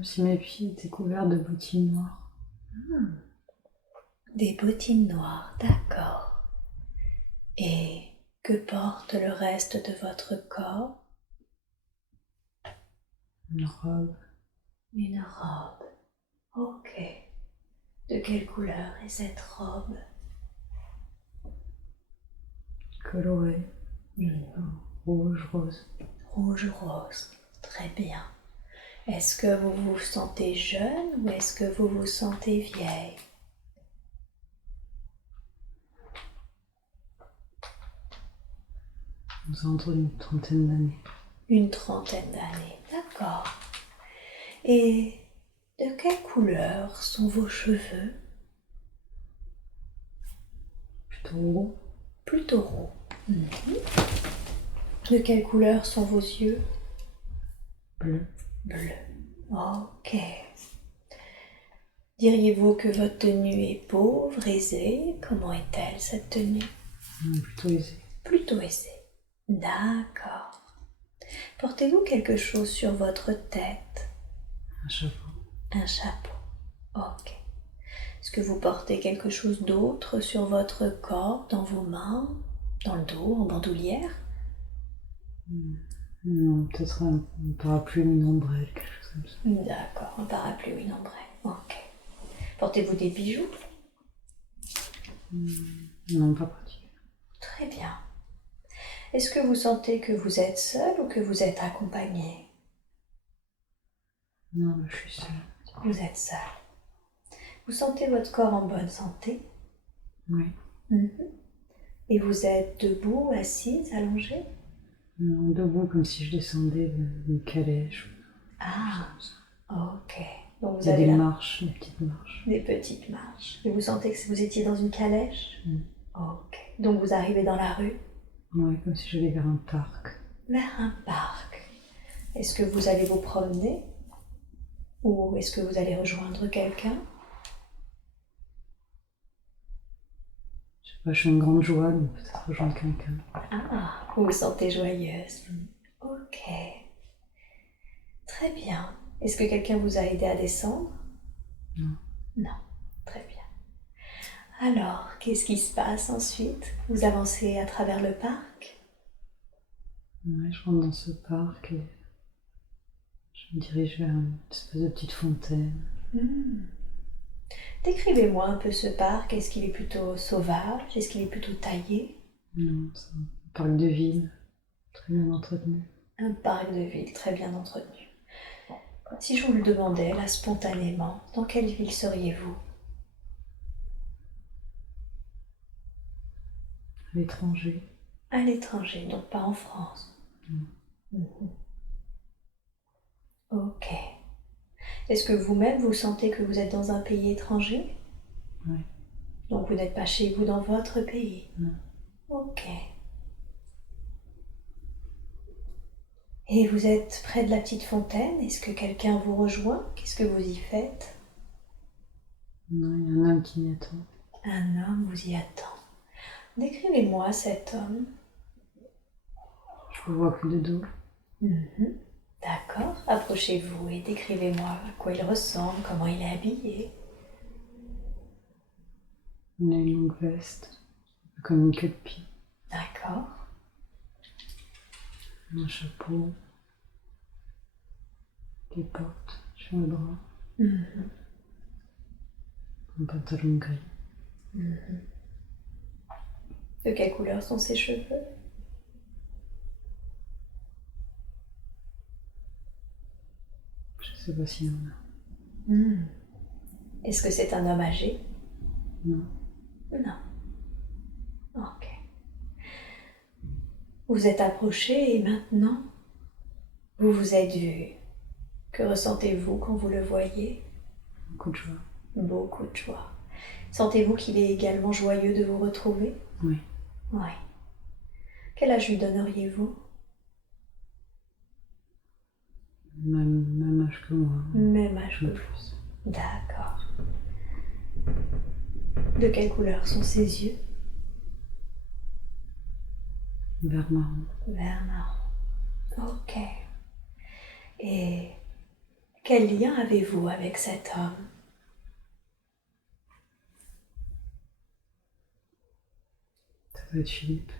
comme si mes pieds étaient couverts de bottines noires. Des bottines noires, d'accord. Et que porte le reste de votre corps? Une robe. Une robe. Ok. De quelle couleur est cette robe? Colorée. Rouge, rose. Rouge-rose. Très bien. Est-ce que vous vous sentez jeune ou est-ce que vous vous sentez vieille? Aux alentours d'une trentaine d'années. Une trentaine d'années, d'accord. Et de quelle couleur sont vos cheveux? Plutôt roux. Plutôt roux. De quelle couleur sont vos yeux? Bleu. Bleu. Ok. Diriez-vous que votre tenue est pauvre, aisée? Comment est-elle cette tenue? Plutôt aisée. Plutôt aisée. D'accord. Portez-vous quelque chose sur votre tête? Un chapeau. Un chapeau. Ok. Est-ce que vous portez quelque chose d'autre sur votre corps, dans vos mains, dans le dos, en bandoulière? Non, peut-être un parapluie, une ombrelle, quelque chose comme ça. D'accord, un parapluie ou une ombrelle. Ok. Portez-vous des bijoux? Non, pas pratique. Très bien. Est-ce que vous sentez que vous êtes seul ou que vous êtes accompagné? Non, je suis seule. Vous êtes seul. Vous sentez votre corps en bonne santé? Oui. Et vous êtes debout, assise, allongée? Non, debout, comme si je descendais d'une calèche. Ah, ok. Donc vous Il y a avez des marches, des petites marches. des petites marches. Et vous sentez que vous étiez dans une calèche? Ok. Donc vous arrivez dans la rue? Oui, comme si j'allais vers un parc. Vers un parc. Est-ce que vous allez vous promener? Ou est-ce que vous allez rejoindre quelqu'un? Je sais pas, je suis une grande joie, donc peut-être rejoindre quelqu'un. Ah, vous vous sentez joyeuse. Ok. Très bien. Est-ce que quelqu'un vous a aidé à descendre? Non. Non. Très bien. Alors, qu'est-ce qui se passe ensuite? Vous avancez à travers le parc? Ouais, je rentre dans ce parc et je me dirige vers une espèce de petite fontaine. Décrivez-moi un peu ce parc. Est-ce qu'il est plutôt sauvage? Est-ce qu'il est plutôt taillé? Non, c'est un parc de ville, très bien entretenu. Un parc de ville très bien entretenu. Si je vous le demandais là spontanément, dans quelle ville seriez-vous? À l'étranger. À l'étranger, donc pas en France. Ok. Est-ce que vous-même vous sentez que vous êtes dans un pays étranger? Oui. Donc vous n'êtes pas chez vous dans votre pays? Non. Ok. Et vous êtes près de la petite fontaine? Est-ce que quelqu'un vous rejoint? Qu'est-ce que vous y faites? Non, il y a un homme qui m'y attend. Un homme vous y attend. Décrivez-moi cet homme. Je le vois que de dos. D'accord, approchez-vous et décrivez-moi à quoi il ressemble, comment il est habillé. Il a une longue veste, comme une queue de pie. D'accord. Un chapeau, des portes sur le bras. Un pantalon gris. De quelle couleur sont ses cheveux? Je sais pas s'il y en a. Est-ce que c'est un homme âgé? Non. Non. Ok. Vous êtes approché et maintenant, vous vous êtes vu. Que ressentez-vous quand vous le voyez? Beaucoup de joie. Beaucoup de joie. Sentez-vous qu'il est également joyeux de vous retrouver? Oui. Oui. Quel âge lui donneriez-vous? Même âge que moi. Même âge que vous. Plus. D'accord. De quelle couleur sont ses yeux? Vert marron. Vert marron. Ok. Et Quel lien avez-vous avec cet homme? Ça doit être Philippe.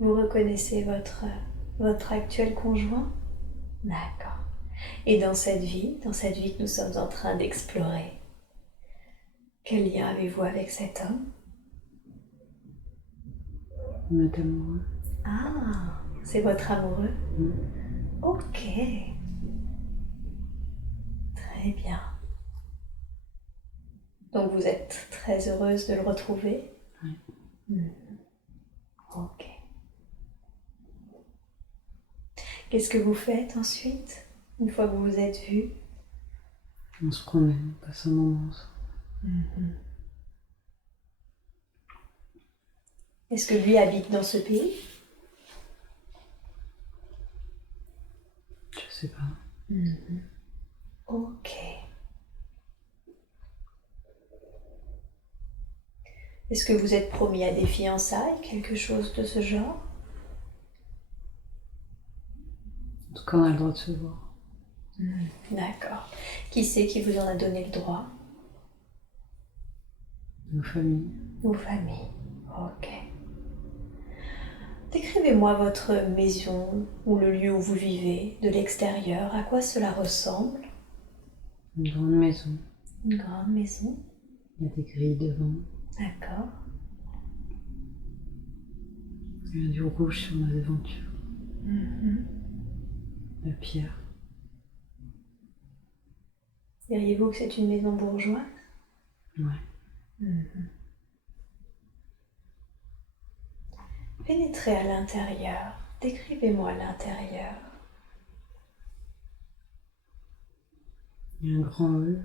Vous reconnaissez votre actuel conjoint? D'accord. Et dans cette vie que nous sommes en train d'explorer, quel lien avez-vous avec cet homme? On est amoureux. Ah, c'est votre amoureux? Ok. Très bien. Donc vous êtes très heureuse de le retrouver? Oui. Ok. Qu'est-ce que vous faites ensuite, une fois que vous vous êtes vus? On se promène, on passe un moment ensemble. Est-ce que lui habite dans ce pays? Je sais pas. Ok. Est-ce que vous êtes promis à des fiançailles, quelque chose de ce genre? En tout cas, on a le droit de se voir. D'accord. Qui c'est qui vous en a donné le droit? Nos familles. Vos familles. Ok. Décrivez-moi votre maison ou le lieu où vous vivez de l'extérieur. À quoi cela ressemble? Une grande maison. Une grande maison. Il y a des grilles devant. D'accord. Il y a du rouge sur nos devantures. La pierre. Diriez-vous que c'est une maison bourgeoise? Ouais. Pénétrez à l'intérieur. Décrivez-moi l'intérieur. Il y a un grand hall.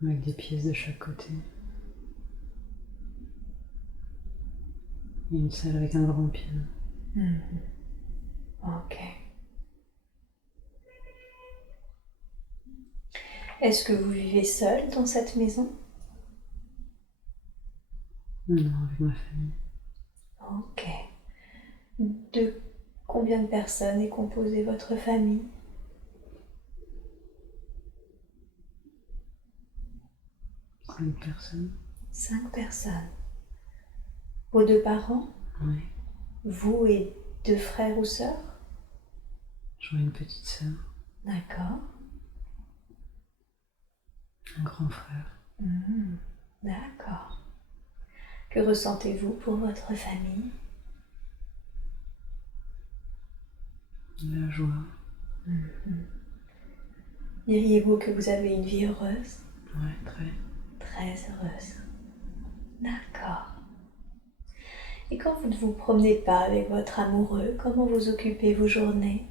Avec des pièces de chaque côté. Il y a une salle avec un grand piano. Ok. Est-ce que vous vivez seul dans cette maison? Non, avec ma famille. Ok. De combien de personnes est composée votre famille? 5 personnes. 5 personnes. Vos 2 parents? Oui. Vous et 2 frères ou sœurs? J'aurai une petite sœur. D'accord. Un grand frère. D'accord. Que ressentez-vous pour votre famille? La joie. Diriez-vous que vous avez une vie heureuse? Ouais, très. Très heureuse. D'accord. Et quand vous ne vous promenez pas avec votre amoureux, comment vous occupez vos journées?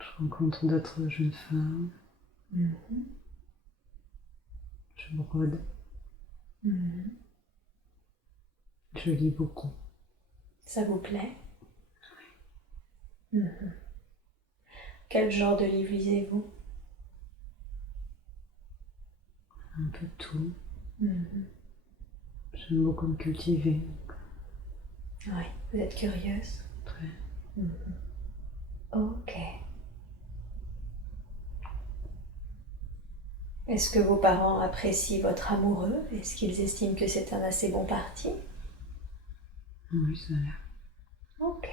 Je rencontre d'autres jeunes femmes. Je brode. Je lis beaucoup. Ça vous plaît? Quel genre de livre lisez-vous? Un peu de tout. J'aime beaucoup me cultiver. Oui, vous êtes curieuse? Très. Ok. Est-ce que vos parents apprécient votre amoureux? Est-ce qu'ils estiment que c'est un assez bon parti? Oui, ça a l'air. Ok.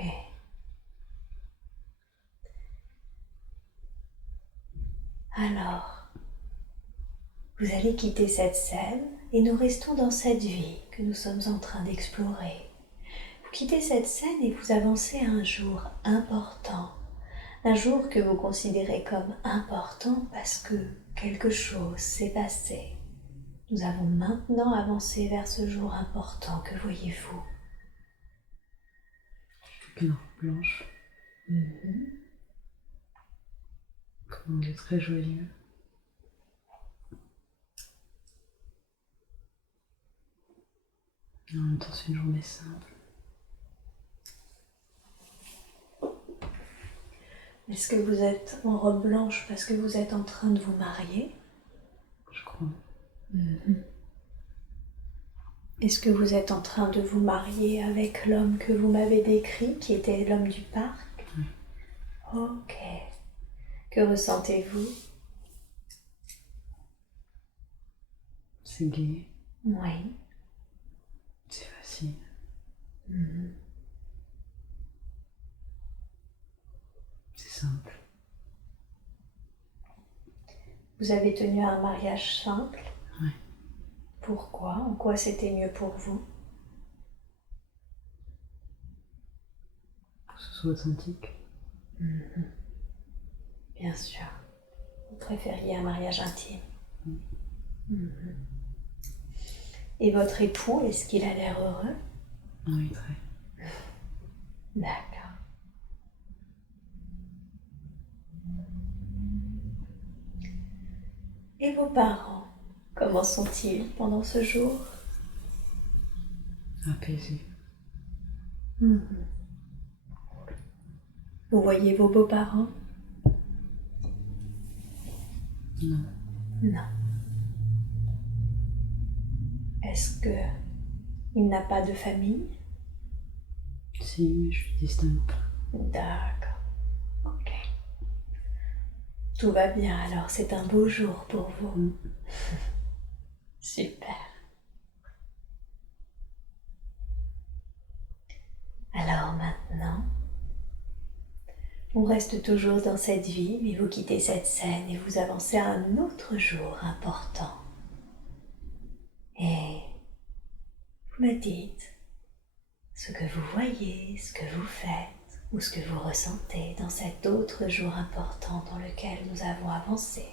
Alors, vous allez quitter cette scène et nous restons dans cette vie que nous sommes en train d'explorer. Vous quittez cette scène et vous avancez à un jour important. Un jour que vous considérez comme important parce que quelque chose s'est passé. Nous avons maintenant avancé vers ce jour important. Que voyez-vous? Une robe blanche. Comment c'est très joyeux. En même temps, c'est une journée simple. Est-ce que vous êtes en robe blanche parce que vous êtes en train de vous marier? Je crois. Est-ce que vous êtes en train de vous marier avec l'homme que vous m'avez décrit, qui était l'homme du parc? Oui. Ok. Que ressentez-vous? C'est gai, Oui. c'est facile, Mhm. c'est simple. Vous avez tenu un mariage simple? Oui. Pourquoi? En quoi c'était mieux pour vous? Pour que ce soit authentique. Mhm. Bien sûr. Vous préfériez un mariage intime? Mhm. Et votre époux, est-ce qu'il a l'air heureux? Oui, très. D'accord. Et vos parents, comment sont-ils pendant ce jour? Apaisé. Mhm. Vous voyez vos beaux-parents? Non. Non. Est-ce que il n'a pas de famille? Si, mais je suis distincte. D'accord. Ok. Tout va bien alors, c'est un beau jour pour vous. Super. Alors maintenant, on reste toujours dans cette vie, mais vous quittez cette scène et vous avancez à un autre jour important. Et vous me dites ce que vous voyez, ce que vous faites ou ce que vous ressentez dans cet autre jour important dans lequel nous avons avancé.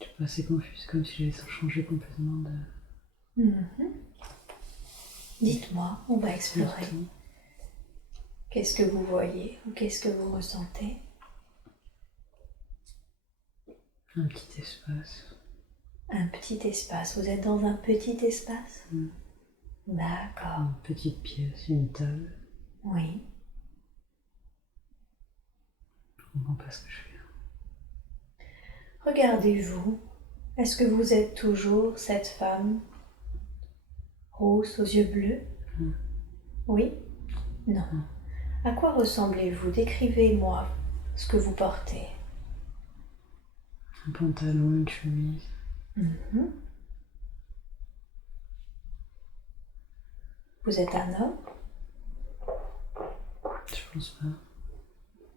Je suis pas assez confuse, comme si j'avais changé complètement de Dites-moi, on va explorer. tout. Qu'est-ce que vous voyez ou qu'est-ce que vous ressentez? Un petit espace. Un petit espace. Vous êtes dans un petit espace? Mm. D'accord. Une petite pièce, une table. Oui. Je comprends pas ce que je fais. Regardez-vous. Est-ce que vous êtes toujours cette femme rose aux yeux bleus? Oui? Non. À quoi ressemblez-vous? Décrivez-moi ce que vous portez. Un pantalon, une chemise. Mhm. Vous êtes un homme? Je pense pas.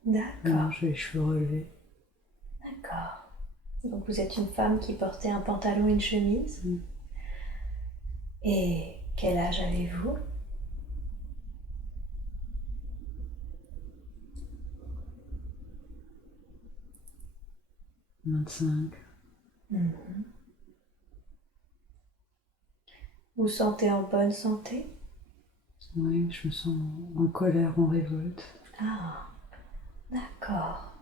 D'accord. Non, j'ai les cheveux relevés. D'accord. Donc vous êtes une femme qui portait un pantalon et une chemise? Et quel âge avez-vous? – 25. Vous sentez en bonne santé? Oui, je me sens en colère, en révolte. Ah, d'accord.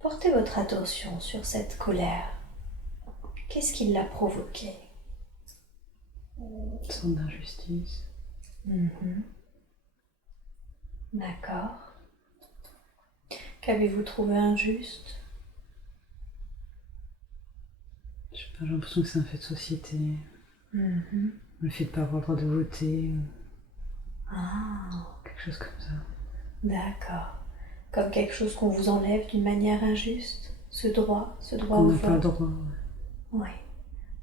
Portez votre attention sur cette colère. Qu'est-ce qui l'a provoquée? Une sorte d'injustice. D'accord. Qu'avez-vous trouvé injuste? Je sais pas, j'ai l'impression que c'est un fait de société. Le fait de ne pas avoir le droit de voter. Ah, Quelque chose comme ça. d'accord. Comme quelque chose qu'on vous enlève d'une manière injuste? Ce droit On au n'a pas le vote? droit. Oui.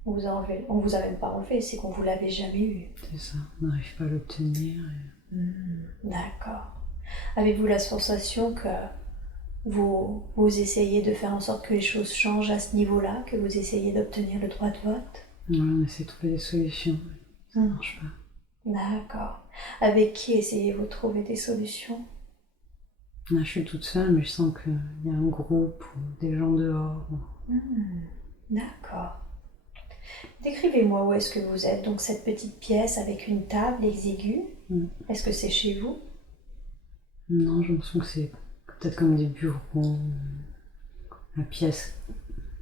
On vous a même pas enlevé, c'est qu'on vous l'avait jamais eu. C'est ça, on n'arrive pas à l'obtenir. D'accord. Avez-vous la sensation que vous essayez de faire en sorte que les choses changent à ce niveau-là, que vous essayez d'obtenir le droit de vote? Ouais, on essaie de trouver des solutions, mais ça ne marche pas. D'accord. Avec qui essayez-vous de trouver des solutions? Là, je suis toute seule, mais je sens qu'il y a un groupe ou des gens dehors. D'accord. Décrivez-moi où est-ce que vous êtes, donc cette petite pièce avec une table exiguë. Est-ce que c'est chez vous? Non, j'ai l'impression que c'est peut-être comme des bureaux, la pièce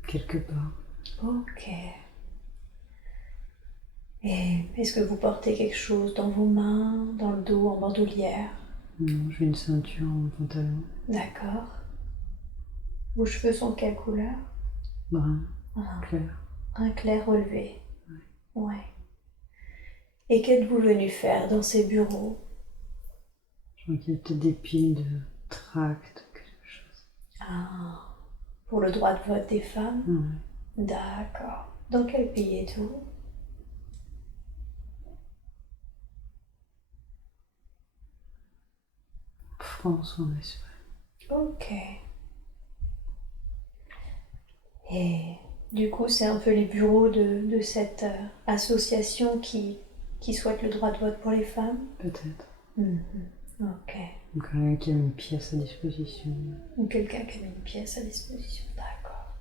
quelque part. Ok. Et est-ce que vous portez quelque chose dans vos mains, dans le dos, en bandoulière? Non, j'ai une ceinture, un pantalon D'accord. Vos cheveux sont de quelle couleur? brun, Ah, clair. un clair relevé. Ouais. Et qu'êtes-vous venu faire dans ces bureaux? Je crois qu'il y a peut-être des piles de tracts, quelque chose. Ah, pour le droit de vote des femmes? Ouais. D'accord. Dans quel pays êtes-vous? France ou en Espagne. Ok. Et du coup, c'est un peu les bureaux de cette association qui souhaite le droit de vote pour les femmes? Peut-être. Mhm. Ok. Donc quelqu'un qui a une pièce à disposition. Ou quelqu'un qui a mis une pièce à disposition. D'accord.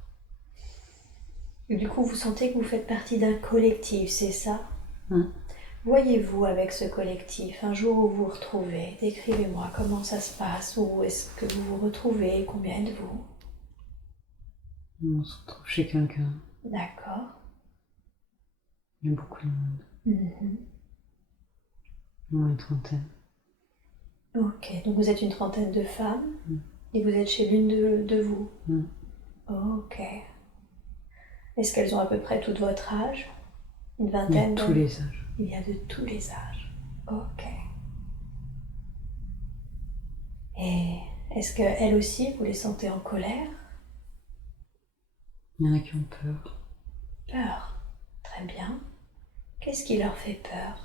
Et du coup, vous sentez que vous faites partie d'un collectif, c'est ça? Voyez-vous avec ce collectif un jour où vous vous retrouvez? Décrivez-moi comment ça se passe, où est-ce que vous vous retrouvez, combien de vous? On se retrouve chez quelqu'un. D'accord. Il y a beaucoup de monde. Mhm. Au moins une trentaine. Ok, donc vous êtes une trentaine de femmes et vous êtes chez l'une de vous. Ok. Est-ce qu'elles ont à peu près toutes votre âge? Une Il y a vingtaine tous d'années? les âges. Il y a de tous les âges. Ok. Et est-ce qu'elles aussi, vous les sentez en colère? Il y en a qui ont peur. Peur. Très bien. Qu'est-ce qui leur fait peur?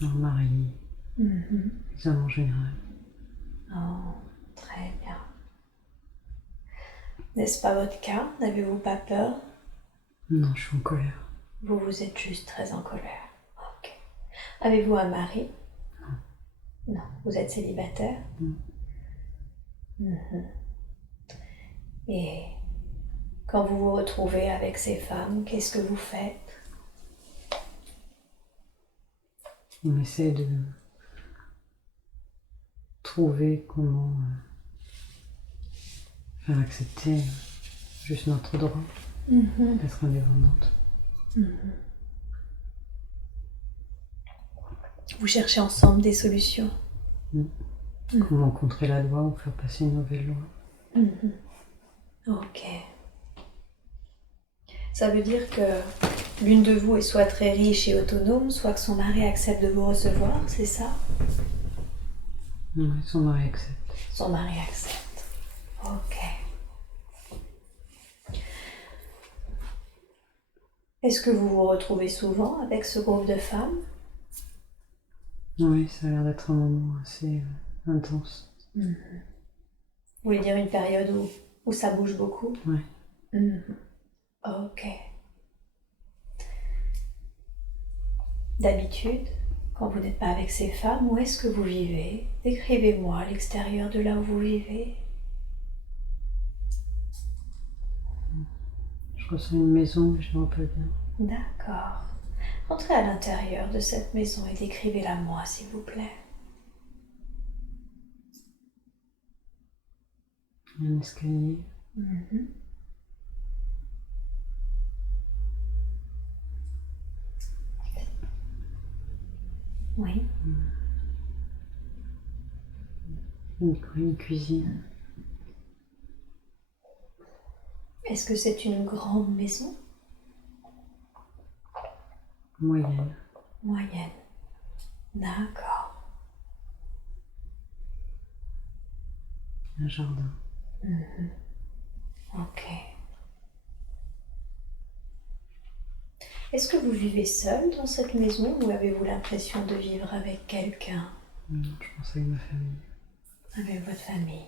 Leur mari, Mhm. les hommes en général. Oh, très bien. N'est-ce pas votre cas? N'avez-vous pas peur? Non, je suis en colère. Vous êtes juste très en colère. Ok. Avez-vous un mari? Non. Vous êtes célibataire? Mhm. Et quand vous vous retrouvez avec ces femmes, qu'est-ce que vous faites? On essaie de trouver comment faire accepter juste notre droit d'être indépendante. Vous cherchez ensemble des solutions. Comment contrer la loi ou faire passer une nouvelle loi. Ok. Ça veut dire que l'une de vous est soit très riche et autonome, soit que son mari accepte de vous recevoir, c'est ça? Oui, son mari accepte. Son mari accepte. Ok. Est-ce que vous vous retrouvez souvent avec ce groupe de femmes? Oui, ça a l'air d'être un moment assez intense. Vous voulez dire une période où ça bouge beaucoup? Oui. Ok. D'habitude, quand vous n'êtes pas avec ces femmes, où est-ce que vous vivez? Décrivez-moi l'extérieur de là où vous vivez. Je ressens une maison, mais je ne vois pas bien. D'accord. Entrez à l'intérieur de cette maison et décrivez-la moi, s'il vous plaît. Il y a un escalier. Oui. Une cuisine. Est-ce que c'est une grande maison? Moyenne. Moyenne. D'accord. Un jardin. Ok. Est-ce que vous vivez seul dans cette maison ou avez-vous l'impression de vivre avec quelqu'un? Non, je pense avec ma famille. Avec votre famille.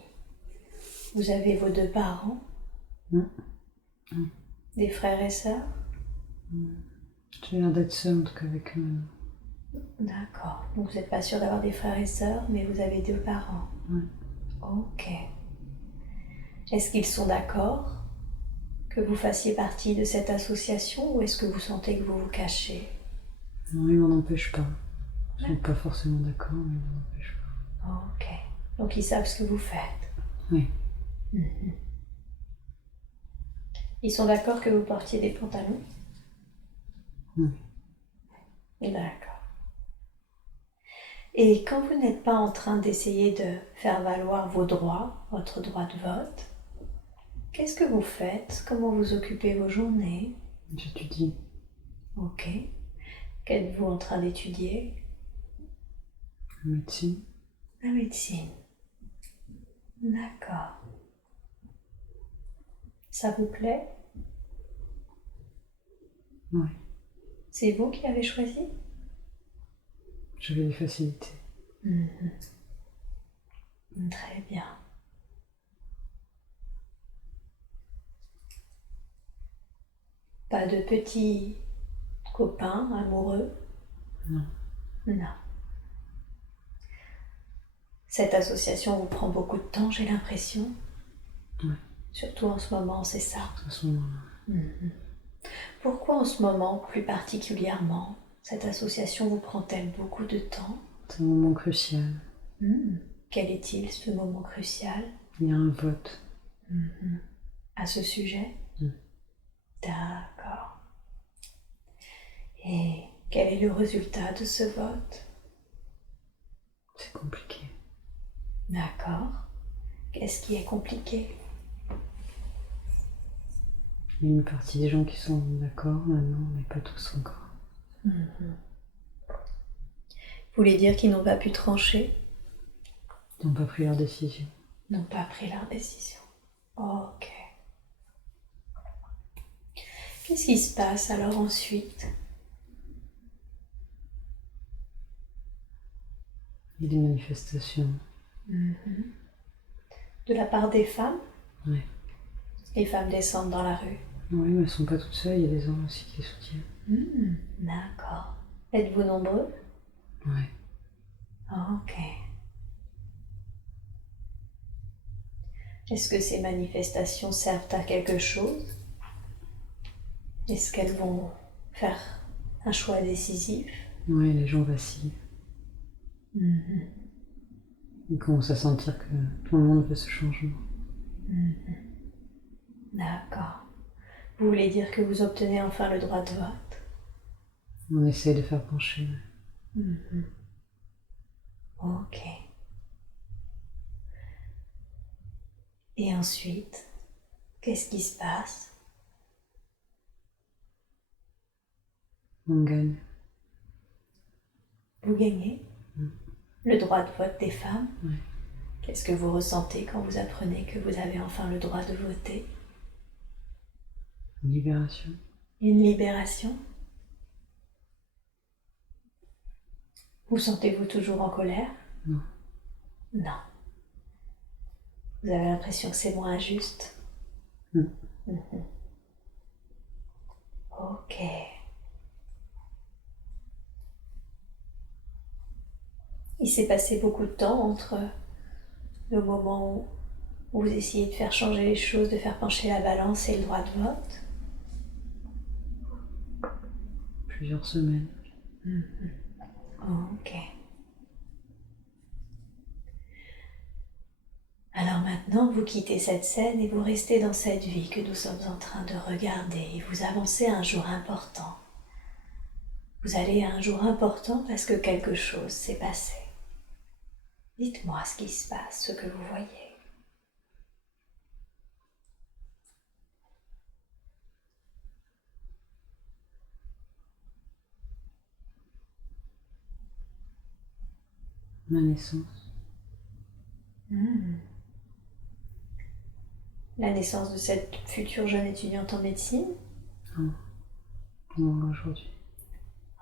Vous avez vos deux parents? Des frères et sœurs? J'ai l'air d'être seule en tout cas avec eux. D'accord. Donc vous n'êtes pas sûr d'avoir des frères et sœurs, mais vous avez deux parents. Oui. Ok. Est-ce qu'ils sont d'accord que vous fassiez partie de cette association ou est-ce que vous sentez que vous vous cachez? Non, ils m'en empêchent pas. Ils sont pas forcément d'accord, mais ça n'empêche pas. Ok. Donc ils savent ce que vous faites. Oui. Ils sont d'accord que vous portiez des pantalons? Oui. D'accord. Et quand vous n'êtes pas en train d'essayer de faire valoir vos droits, votre droit de vote, qu'est-ce que vous faites? Comment vous occupez vos journées? J'étudie Ok. Qu'êtes-vous en train d'étudier? la médecine. La médecine. D'accord. Ça vous plaît? Oui. C'est vous qui avez choisi? J'avais des facilités. Très bien. Pas de petits copains amoureux? Non. Non. Cette association vous prend beaucoup de temps, j'ai l'impression. Oui. Surtout en ce moment, c'est ça. À ce moment-là. Pourquoi en ce moment, plus particulièrement, cette association vous prend-elle beaucoup de temps? C'est un moment crucial. Quel est-il, ce moment crucial? Il y a un vote. À ce sujet? D'accord. Et quel est le résultat de ce vote? C'est compliqué. D'accord. Qu'est-ce qui est compliqué? Il y a une partie des gens qui sont d'accord maintenant, mais pas tous encore. Vous voulez dire qu'ils n'ont pas pu trancher? Ils n'ont pas pris leur décision. N'ont pas pris leur décision. Ok. Qu'est-ce qui se passe alors ensuite? Il y a des manifestations. De la part des femmes? Oui. Les femmes descendent dans la rue. Oui, mais elles ne sont pas toutes seules, il y a des hommes aussi qui les soutiennent. D'accord. Êtes-vous nombreux? Oui. Ok. Est-ce que ces manifestations servent à quelque chose? Est-ce qu'elles vont faire un choix décisif? Oui, les gens vacillent. Ils commencent à sentir que tout le monde veut ce changement. D'accord. Vous voulez dire que vous obtenez enfin le droit de vote? On essaie de faire pencher. Ok. Et ensuite, qu'est-ce qui se passe? On gagne. Vous gagnez le droit de vote des femmes? Oui. Qu'est-ce que vous ressentez quand vous apprenez que vous avez enfin le droit de voter? Une libération. Une libération? Vous sentez-vous toujours en colère? Non. Non. Vous avez l'impression que c'est moins injuste? Ok. Il s'est passé beaucoup de temps entre le moment où vous essayez de faire changer les choses, de faire pencher la balance et le droit de vote? Plusieurs semaines. Ok. Alors maintenant, vous quittez cette scène et vous restez dans cette vie que nous sommes en train de regarder et vous avancez à un jour important. Vous allez à un jour important parce que quelque chose s'est passé. Dites-moi ce qui se passe, ce que vous voyez. Ma naissance. La naissance de cette future jeune étudiante en médecine? Non. Non, aujourd'hui.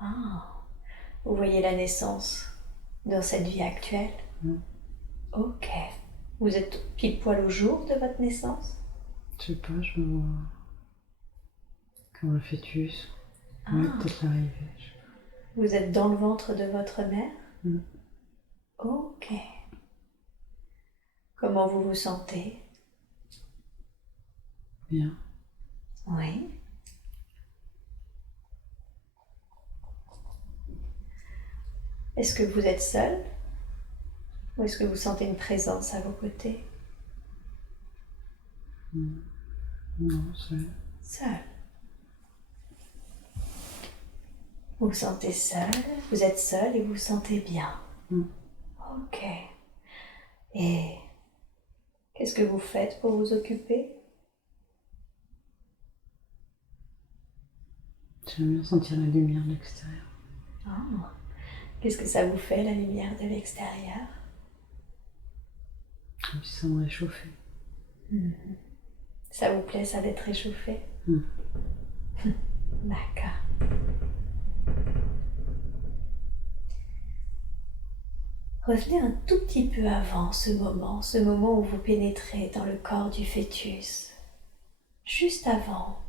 Ah, vous voyez la naissance dans cette vie actuelle? Ok. Vous êtes pile poil au jour de votre naissance? Je sais pas, je me vois comme un fœtus. Oui, peut-être l'arrivée. Vous êtes dans le ventre de votre mère? Ok. Comment vous vous sentez? Bien. Oui. Est-ce que vous êtes seul ou est-ce que vous sentez une présence à vos côtés? Non, seul. Seul. Vous vous sentez seul, vous êtes seul et vous vous sentez bien. Ok. Et qu'est-ce que vous faites pour vous occuper? J'aime bien sentir la lumière de l'extérieur. Oh. Qu'est-ce que ça vous fait, la lumière de l'extérieur? Comme si ça me réchauffait. Ça vous plaît, ça d'être réchauffé? D'accord. Revenez un tout petit peu avant ce moment où vous pénétrez dans le corps du fœtus. Juste avant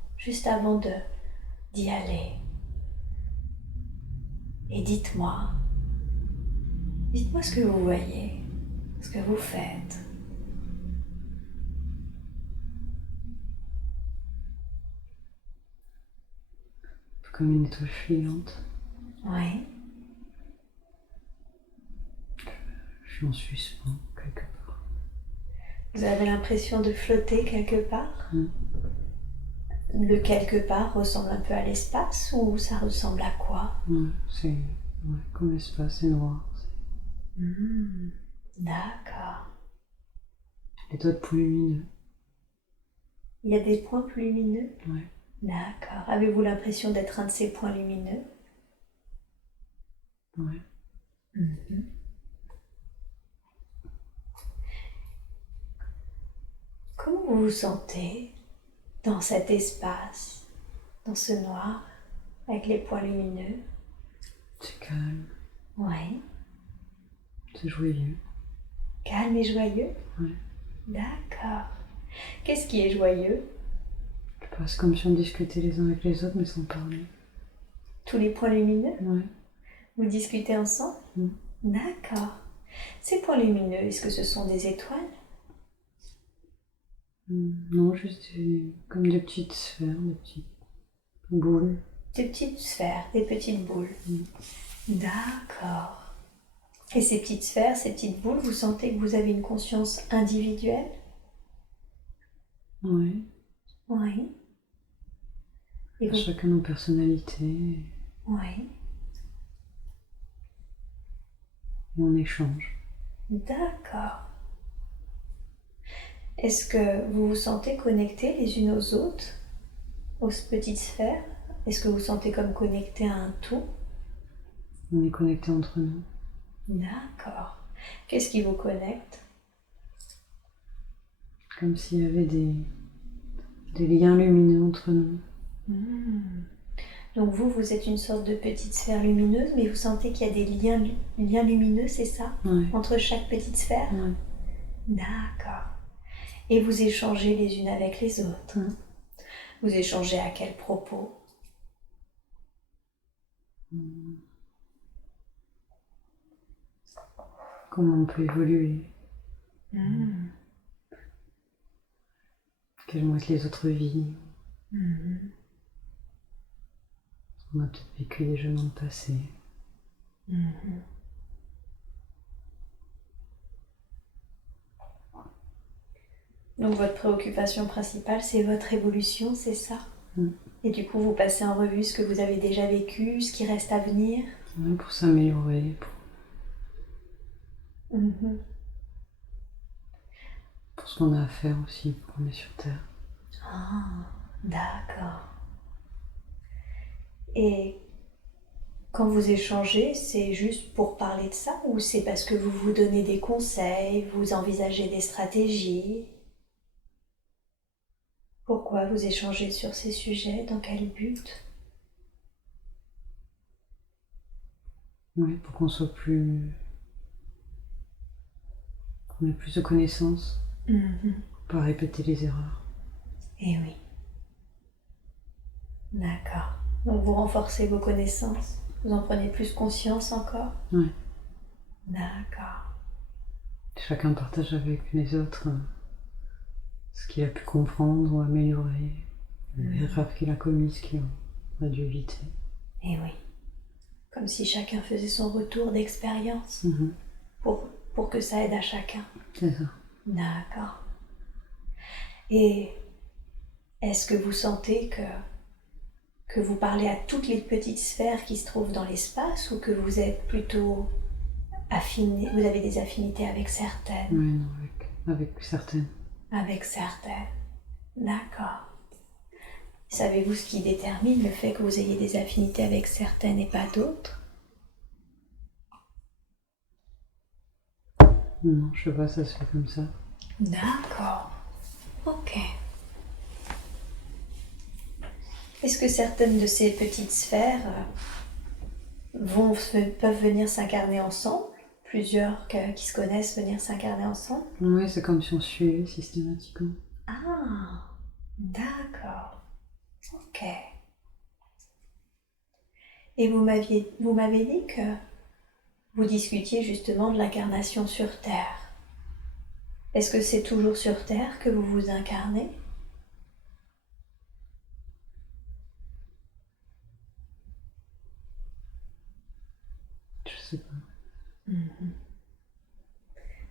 d'y aller. Et dites-moi ce que vous voyez, ce que vous faites. Comme une étoile filante. Oui. Je suis en suspens quelque part. Vous avez l'impression de flotter quelque part? Le quelque part ressemble un peu à l'espace ou ça ressemble à quoi? C'est comme l'espace, c'est noir. D'accord. Les doigts de plus lumineux. Il y a des points plus lumineux? Ouais. D'accord. Avez-vous l'impression d'être un de ces points lumineux? Ouais. Comment vous vous sentez dans cet espace, dans ce noir, avec les points lumineux? C'est calme. Oui. C'est joyeux. Calme et joyeux? Ouais. D'accord. Qu'est-ce qui est joyeux? Je passe comme si on discutait les uns avec les autres mais sans parler. Tous les points lumineux? Ouais. Vous discutez ensemble? D'accord. Ces points lumineux, est-ce que ce sont des étoiles? Non, juste comme des petites sphères, des petites boules. Des petites sphères, des petites boules. D'accord. Et ces petites sphères, ces petites boules, vous sentez que vous avez une conscience individuelle? Ouais. Oui. Et vous... Chacun nos personnalités. Oui. Et on échange. D'accord. Est-ce que vous vous sentez connectés les unes aux autres, aux petites sphères? Est-ce que vous vous sentez comme connectés à un tout? On est connectés entre nous. D'accord. Qu'est-ce qui vous connecte? Comme s'il y avait des liens lumineux entre nous. Donc vous êtes une sorte de petite sphère lumineuse, mais vous sentez qu'il y a des liens lumineux, c'est ça? Ouais. Entre chaque petite sphère? Ouais. D'accord. Et vous échangez les unes avec les autres. Vous échangez à quel propos? Comment on peut évoluer. Quelles vont être les autres vies. On a peut-être vécu déjà dans le passé. Donc votre préoccupation principale, c'est votre évolution, c'est ça? Et du coup, vous passez en revue ce que vous avez déjà vécu, ce qui reste à venir? Ouais, pour s'améliorer. Pour ce qu'on a à faire aussi, pour qu'on est sur Terre. Ah, d'accord. Et quand vous échangez, c'est juste pour parler de ça ou c'est parce que vous vous donnez des conseils, vous envisagez des stratégies? Pourquoi vous échangez sur ces sujets? Dans quel but? Oui, pour qu'on soit plus... qu'on ait plus de connaissances. Pour pas répéter les erreurs. Eh oui. D'accord. Donc vous renforcez vos connaissances? Vous en prenez plus conscience encore? Oui. D'accord. Chacun partage avec les autres ce qu'il a pu comprendre ou améliorer, les erreurs qu'il a commises, qu'il a dû éviter. Eh oui. comme si chacun faisait son retour d'expérience Mhm. pour que ça aide à chacun. C'est ça. D'accord. Et est-ce que vous sentez que vous parlez à toutes les petites sphères qui se trouvent dans l'espace ou que vous êtes plutôt affiné, vous avez des affinités avec certaines? Oui, non, avec certaines. Avec certaines. D'accord. Savez-vous ce qui détermine le fait que vous ayez des affinités avec certaines et pas d'autres? Non, je sais pas, ça se fait comme ça. D'accord. Ok. Est-ce que certaines de ces petites sphères peuvent venir s'incarner ensemble? Plusieurs qui se connaissent venir s'incarner ensemble? Oui, c'est comme si on suivait systématiquement. Ah, d'accord. Ok. Et vous m'avez dit que vous discutiez justement de l'incarnation sur Terre. Est-ce que c'est toujours sur Terre que vous vous incarnez? Je sais pas.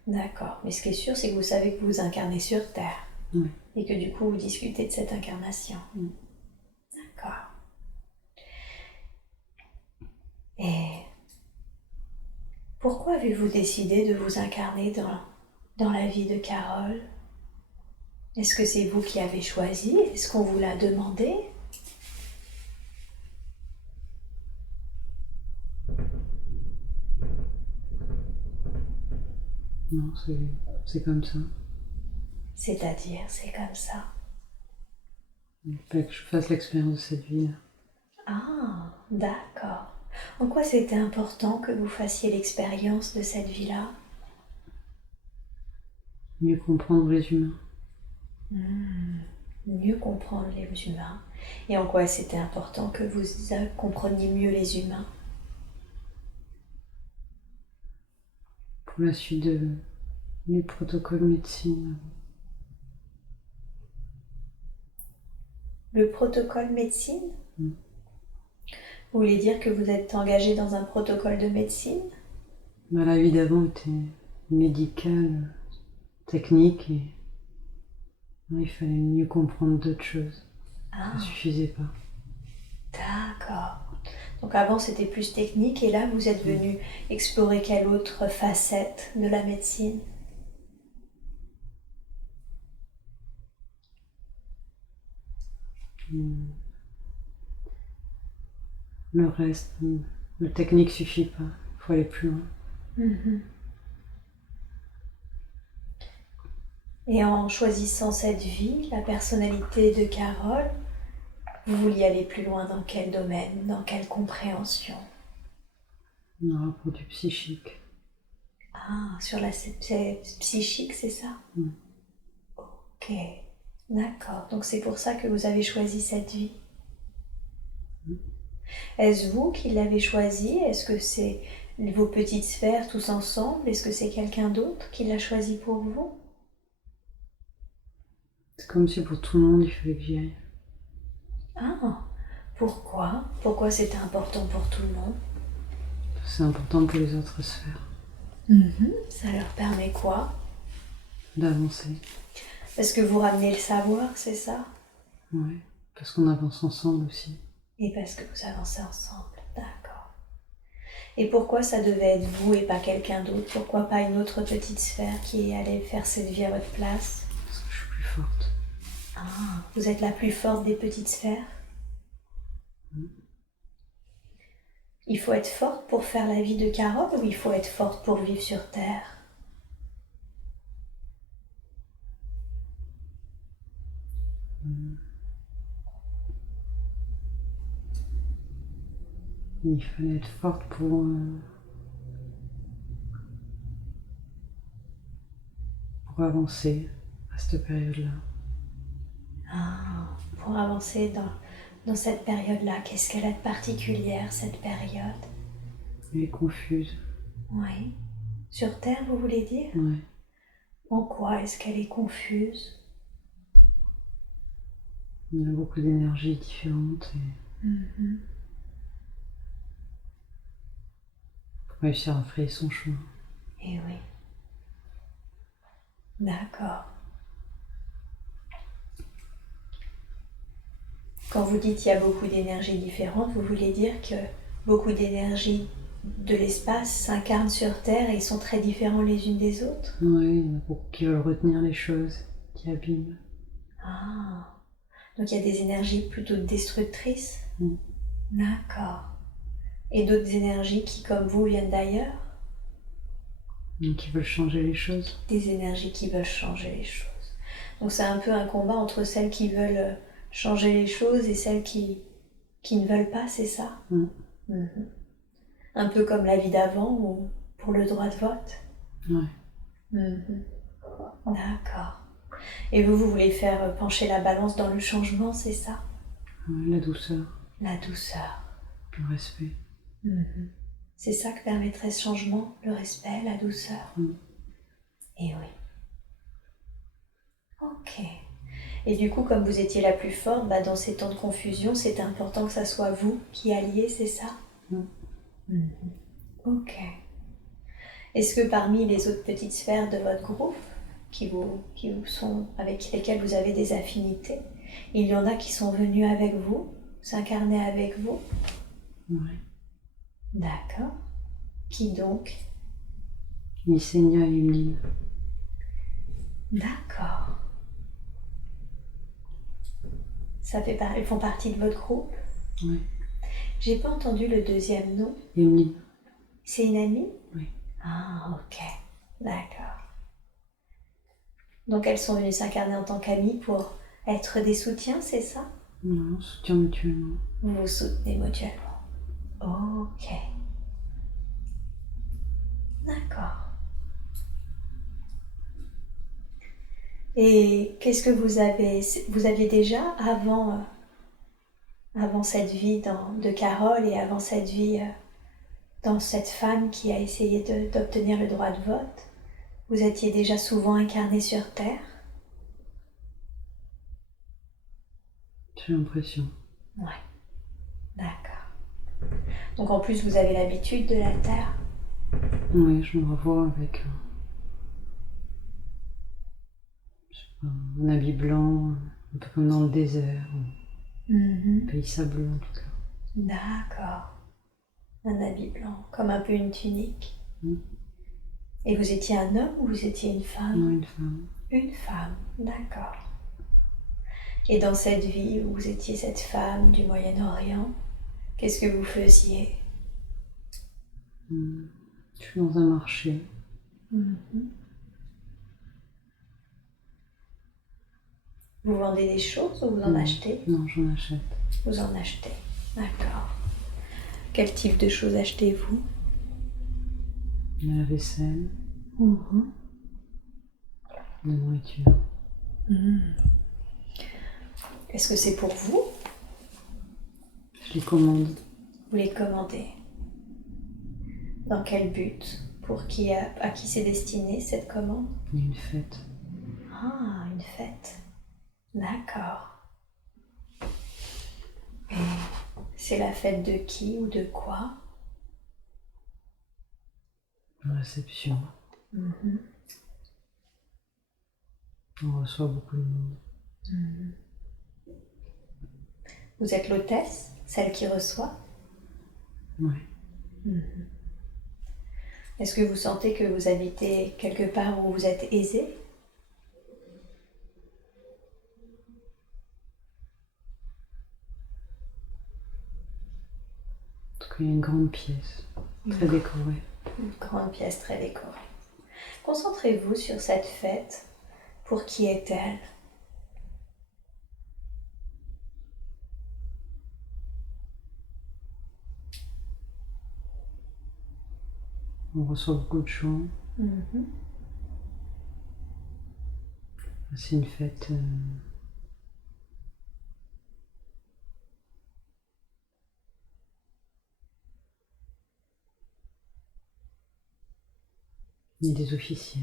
D'accord. Mais ce qui est sûr, c'est que vous savez que vous vous incarnez sur Terre. Oui. Et que du coup, vous discutez de cette incarnation. D'accord. Et pourquoi avez-vous décidé de vous incarner dans la vie de Carole? Est-ce que c'est vous qui avez choisi? Est-ce qu'on vous l'a demandé? Non, c'est comme ça. C'est-à-dire, c'est comme ça. Il fallait que je fasse l'expérience de cette vie-là. Ah, d'accord. En quoi c'était important que vous fassiez l'expérience de cette vie-là? Mieux comprendre les humains. Mieux comprendre les humains. Et en quoi c'était important que vous compreniez mieux les humains? Pour la suite du protocole médecine. Le protocole médecine? Vous voulez dire que vous êtes engagé dans un protocole de médecine? La vie d'avant était médicale, technique, et il fallait mieux comprendre d'autres choses. Ça suffisait pas. D'accord. Donc avant c'était plus technique et là vous êtes venu explorer quelle autre facette de la médecine? Le reste, le technique suffit pas. Il faut aller plus loin. Et en choisissant cette vie, la personnalité de Carole, vous vouliez aller plus loin dans quel domaine, dans quelle compréhension? Un rapport du psychique. Ah, sur la psychique, c'est ça? Ok, d'accord. Donc c'est pour ça que vous avez choisi cette vie. Est-ce vous qui l'avez choisi? Est-ce que c'est vos petites sphères tous ensemble? Est-ce que c'est quelqu'un d'autre qui l'a choisi pour vous? C'est comme si pour tout le monde, il fallait que j'y aille. Ah, pourquoi? Pourquoi c'était important pour tout le monde? C'est important pour les autres sphères. Ça leur permet quoi? D'avancer. Parce que vous ramenez le savoir, c'est ça? Ouais. Parce qu'on avance ensemble aussi. Et parce que vous avancez ensemble, d'accord. Et pourquoi ça devait être vous et pas quelqu'un d'autre? Pourquoi pas une autre petite sphère qui allait faire cette vie à votre place? Parce que je suis plus forte. Ah, vous êtes la plus forte des petites sphères? Il faut être forte pour faire la vie de Carole ou il faut être forte pour vivre sur Terre? Il fallait être forte pour avancer à cette période-là. Ah, pour avancer dans cette période-là, qu'est-ce qu'elle a de particulière, cette période? Elle est confuse. Oui. Sur Terre, vous voulez dire? Ouais. En quoi est-ce qu'elle est confuse? Il y a beaucoup d'énergies différentes. Et réussir à frayer son chemin. Eh oui. D'accord. Quand vous dites qu'il y a beaucoup d'énergies différentes, vous voulez dire que beaucoup d'énergies de l'espace s'incarnent sur Terre et sont très différents les unes des autres? Oui, il y en a beaucoup qui veulent retenir les choses, qui abîment. Ah, donc il y a des énergies plutôt destructrices? D'accord. Et d'autres énergies qui, comme vous, viennent d'ailleurs? Qui veulent changer les choses. Des énergies qui veulent changer les choses. Donc c'est un peu un combat entre celles qui veulent changer les choses et celles qui ne veulent pas, c'est ça? Mhm. Un peu comme la vie d'avant ou pour le droit de vote? Ouais. D'accord. Et vous voulez faire pencher la balance dans le changement, c'est ça? Ouais, la douceur. La douceur. Le respect. C'est ça que permettrait ce changement, le respect, la douceur. Et oui. Ok. Et du coup, comme vous étiez la plus forte, dans ces temps de confusion, c'était important que ça soit vous qui alliez, c'est ça? Ok. Est-ce que parmi les autres petites sphères de votre groupe, qui vous sont, avec lesquelles vous avez des affinités, il y en a qui sont venus avec vous, s'incarner avec vous? Ouais. D'accord. Qui donc? Yesenia et Emeline. D'accord. Elles font partie de votre groupe? Oui. J'ai pas entendu le deuxième nom. Emeline. C'est une amie? Oui. Ah, ok. D'accord. Donc elles sont venues s'incarner en tant qu'amies pour être des soutiens, c'est ça? Non, on se soutient mutuellement. Vous vous soutenez mutuellement. Ok. D'accord. Et qu'est-ce que vous aviez déjà avant cette vie de Carole et avant cette vie dans cette femme qui a essayé d'obtenir le droit de vote? Vous étiez déjà souvent incarné sur Terre? J'ai l'impression. Ouais, d'accord. Donc en plus, vous avez l'habitude de la Terre? Oui, je me revois avec un habit blanc, un peu comme dans le désert, un pays sableux en tout cas. D'accord. Un habit blanc, comme un peu une tunique. Et vous étiez un homme ou vous étiez une femme? Non, une femme. Une femme, d'accord. Et dans cette vie où vous étiez cette femme du Moyen-Orient, qu'est-ce que vous faisiez? Je suis dans un marché. Vous vendez des choses ou vous en achetez? Non, j'en achète. Vous en achetez, d'accord. Quel type de choses achetez-vous? De la vaisselle, de la nourriture. Est-ce que c'est pour vous? Je les commande. Vous les commandez. Dans quel but? À qui c'est destiné cette commande? Il y a une fête. Ah, une fête. D'accord. Et c'est la fête de qui ou de quoi? Une réception. On reçoit beaucoup de monde. Vous êtes l'hôtesse, celle qui reçoit? Ouais. Est-ce que vous sentez que vous habitez quelque part où vous êtes aisé? En tout cas, il y a une grande pièce, très décorée. Une grande pièce très décorée. Concentrez-vous sur cette fête. Pour qui est-elle? On reçoit beaucoup de gens. C'est une fête il y a des officiels.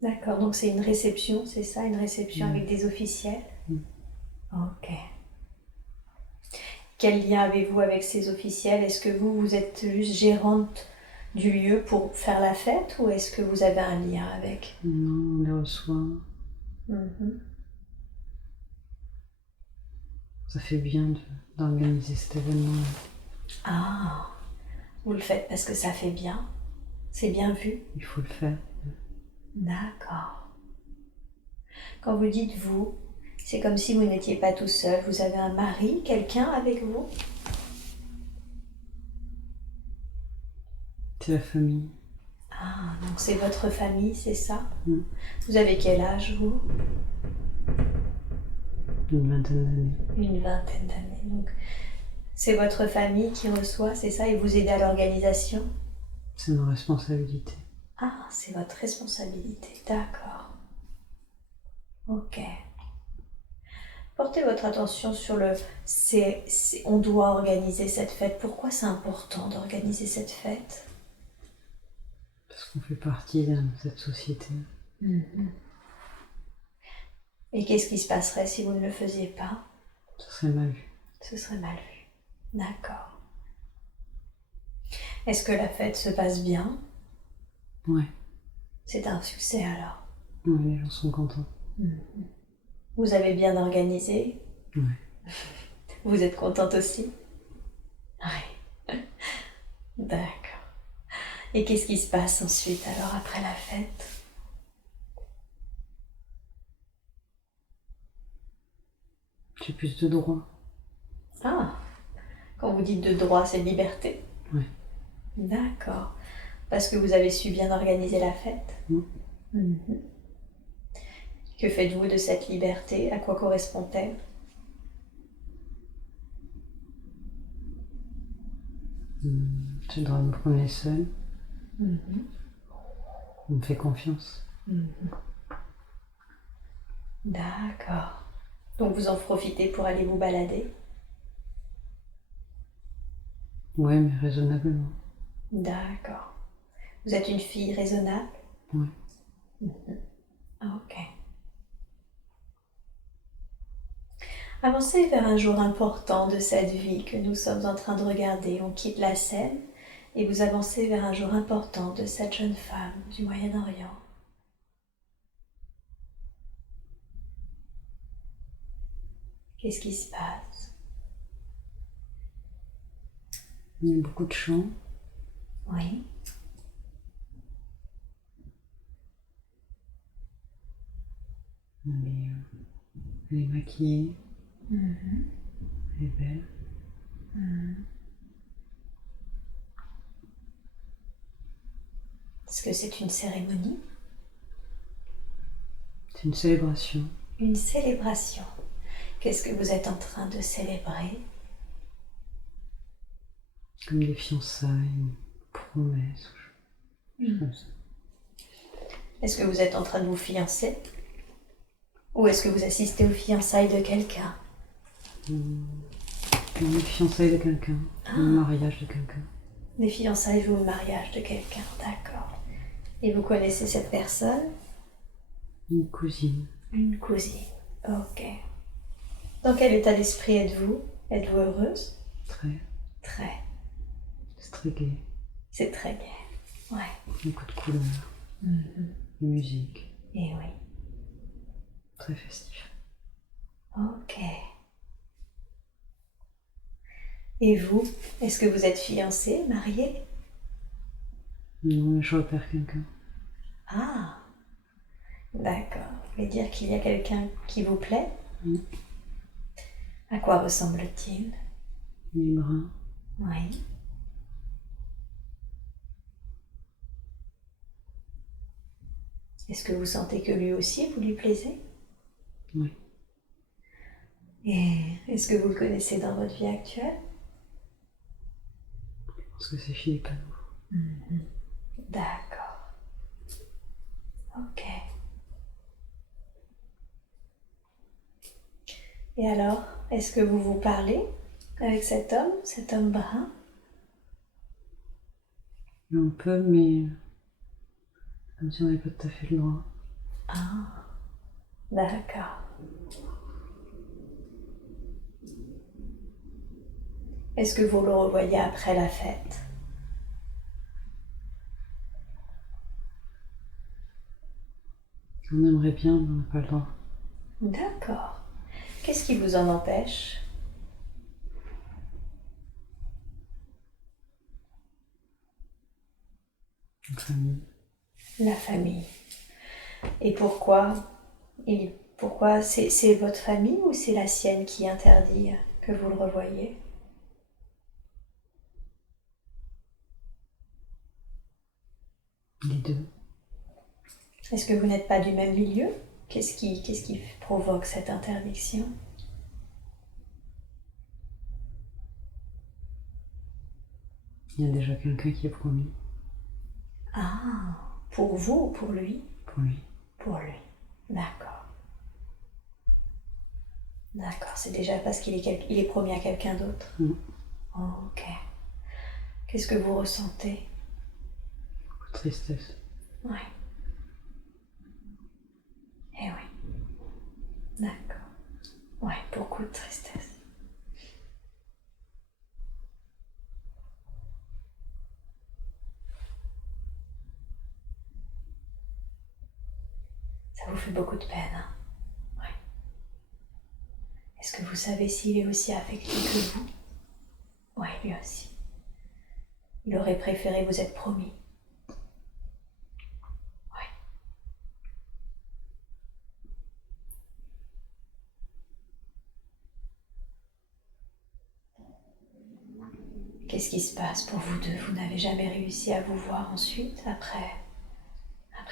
D'accord, donc c'est une réception, c'est ça, une réception avec des officiels? Ok. Quel lien avez-vous avec ces officiels? Est-ce que vous êtes juste gérante du lieu pour faire la fête ou est-ce que vous avez un lien avec? Non, on les reçoit. Mhm. Ça fait bien d'organiser cet événement. Ah, vous le faites parce que ça fait bien. C'est bien vu. Il faut le faire. D'accord. Quand vous dites vous, c'est comme si vous n'étiez pas tout seul. Vous avez un mari, quelqu'un avec vous? C'est la famille. Ah, donc c'est votre famille, c'est ça? Mm. Vous avez quel âge, vous? Une vingtaine d'années. Une vingtaine d'années. Donc c'est votre famille qui reçoit, c'est ça? Et vous aidez à l'organisation? C'est nos responsabilités. Ah, c'est votre responsabilité. D'accord. Ok. Portez votre attention sur le on doit organiser cette fête. Pourquoi c'est important d'organiser cette fête? Parce qu'on fait partie de cette société. Mhm. Et qu'est-ce qui se passerait si vous ne le faisiez pas? Ça serait mal vu. Ce serait mal vu. D'accord. Est-ce que la fête se passe bien? Ouais. C'est un succès alors. Ouais, les gens sont contents. Mhm. Vous avez bien organisé? Ouais. Vous êtes contente aussi? Oui. D'accord. Et qu'est-ce qui se passe ensuite alors après la fête? J'ai plus de droits. Ah, quand vous dites de droit, c'est de liberté? Ouais. D'accord. Parce que vous avez su bien organiser la fête? Mm. Mhm. Que faites-vous de cette liberté? À quoi correspond-elle? J'ai le droit de me promener seul. Mhm. On me fait confiance. Mhm. D'accord. Donc vous en profitez pour aller vous balader? Ouais, mais raisonnablement. D'accord. Vous êtes une fille raisonnable? Ouais. Mhm. Ok. Avancez vers un jour important de cette vie que nous sommes en train de regarder. On quitte la scène et vous avancez vers un jour important de cette jeune femme du Moyen-Orient. Qu'est-ce qui se passe? Il y a beaucoup de chants. Oui. Elle est maquillée. Mhm. Elle est belle. Mhm. Est-ce que c'est une cérémonie? C'est une célébration. Une célébration. Qu'est-ce que vous êtes en train de célébrer? Comme des fiançailles, promesses, choses comme ça. Est-ce que vous êtes en train de vous fiancer? Ou est-ce que vous assistez aux fiançailles de quelqu'un? Les fiançailles de quelqu'un. Le mariage de quelqu'un. Les fiançailles ou le mariage de quelqu'un, d'accord. Et vous connaissez cette personne? Une cousine. Une cousine, ok. Dans quel état d'esprit êtes-vous? Êtes-vous heureuse? Très. Très. C'est très gai. C'est très gai, ouais. Beaucoup de couleurs. De musique. Et oui. Très festif. Ok. Et vous, est-ce que vous êtes fiancée, mariée? Non, mais je repère quelqu'un. Ah, d'accord. Vous voulez dire qu'il y a quelqu'un qui vous plaît? À quoi ressemble-t-il? Il est brun. Oui. Est-ce que vous sentez que lui aussi, vous lui plaisez? Oui. Et est-ce que vous le connaissez dans votre vie actuelle? Parce que c'est Philippe à nous. D'accord. Ok. Et alors, est-ce que vous vous parlez avec cet homme brun? Un peu, mais comme si on n'avait pas tout à fait le droit. Ah, d'accord. Est-ce que vous le revoyez après la fête? On aimerait bien, mais on n'a pas le droit. D'accord. Qu'est-ce qui vous en empêche? Une famille. La famille. Et pourquoi? Pourquoi c'est votre famille ou c'est la sienne qui interdit que vous le revoyiez? Les deux. Est-ce que vous n'êtes pas du même milieu? Qu'est-ce qui provoque cette interdiction? Il y a déjà quelqu'un qui est promis. Ah, pour vous ou pour lui? Pour lui. Pour lui. D'accord. D'accord, c'est déjà parce qu'il est promis à quelqu'un d'autre. Ok. Qu'est-ce que vous ressentez? Beaucoup de tristesse. Ouais. Eh oui. D'accord. Ouais, beaucoup de tristesse. Ça vous fait beaucoup de peine, hein? Ouais. Est-ce que vous savez s'il est aussi affecté que vous? Ouais, lui aussi. Il aurait préféré vous être promis. Ouais. Qu'est-ce qui se passe pour vous deux? Vous n'avez jamais réussi à vous voir ensuite, après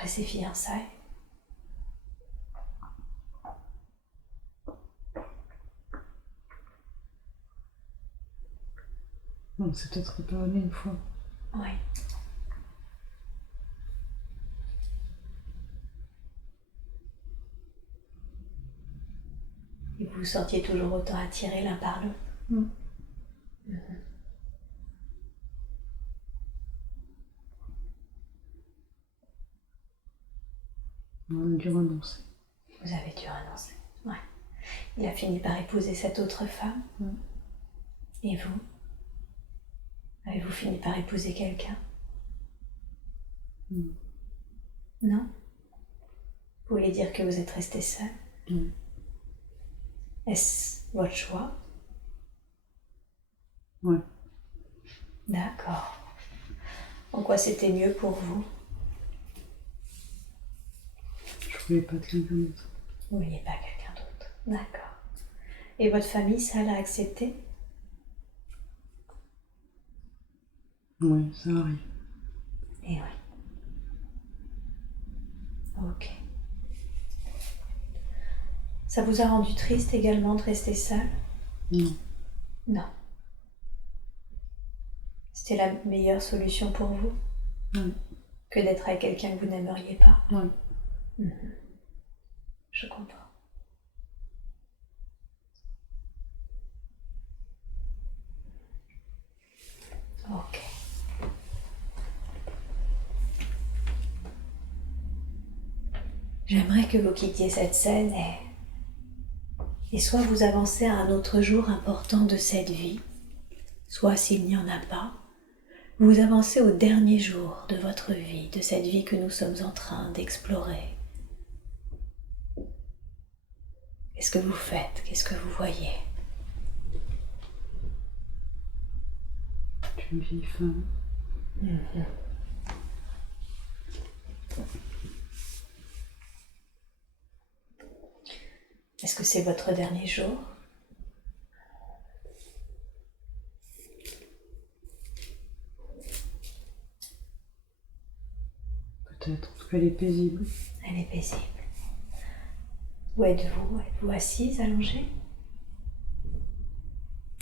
ces fiançailles? On s'est peut-être reparlé une fois. Oui. Et vous vous sentiez toujours autant attirés l'un par l'autre? On a dû renoncer. Vous avez dû renoncer. Ouais. Il a fini par épouser cette autre femme. Et vous? Avez-vous fini par épouser quelqu'un? Non? Vous voulez dire que vous êtes resté seul? Est-ce votre choix? Ouais. D'accord. En quoi c'était mieux pour vous? Je voulais pas de quelqu'un d'autre. Vous vouliez pas quelqu'un d'autre. D'accord. Et votre famille, ça l'a accepté? Oui, ça arrive. Eh oui. Ok. Ça vous a rendu triste également de rester seul? Non. Non. C'était la meilleure solution pour vous? Oui. Que d'être avec quelqu'un que vous n'aimeriez pas? Oui. Je comprends. Ok. J'aimerais que vous quittiez cette scène et soit vous avancez à un autre jour important de cette vie, soit s'il n'y en a pas, vous avancez au dernier jour de votre vie, de cette vie que nous sommes en train d'explorer. Qu'est-ce que vous faites? Qu'est-ce que vous voyez? Une vieille femme. Est-ce que c'est votre dernier jour? Peut-être. En tout cas, elle est paisible. Elle est paisible. Où êtes-vous? Êtes-vous assise, allongée?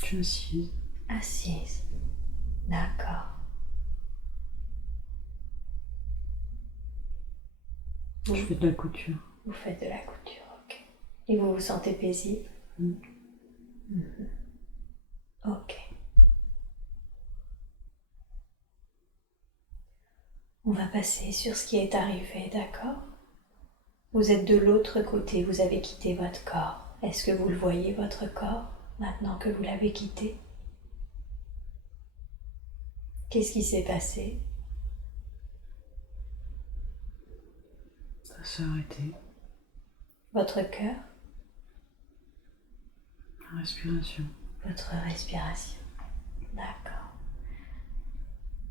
Je suis assise. Assise. D'accord. Je fais de la couture. Vous faites de la couture, ok. Et vous vous sentez paisible? Ok. On va passer sur ce qui est arrivé, d'accord? Vous êtes de l'autre côté, vous avez quitté votre corps. Est-ce que vous le voyez, votre corps, maintenant que vous l'avez quitté? Qu'est-ce qui s'est passé? Ça s'est arrêté. Votre cœur? La respiration. Votre respiration. D'accord.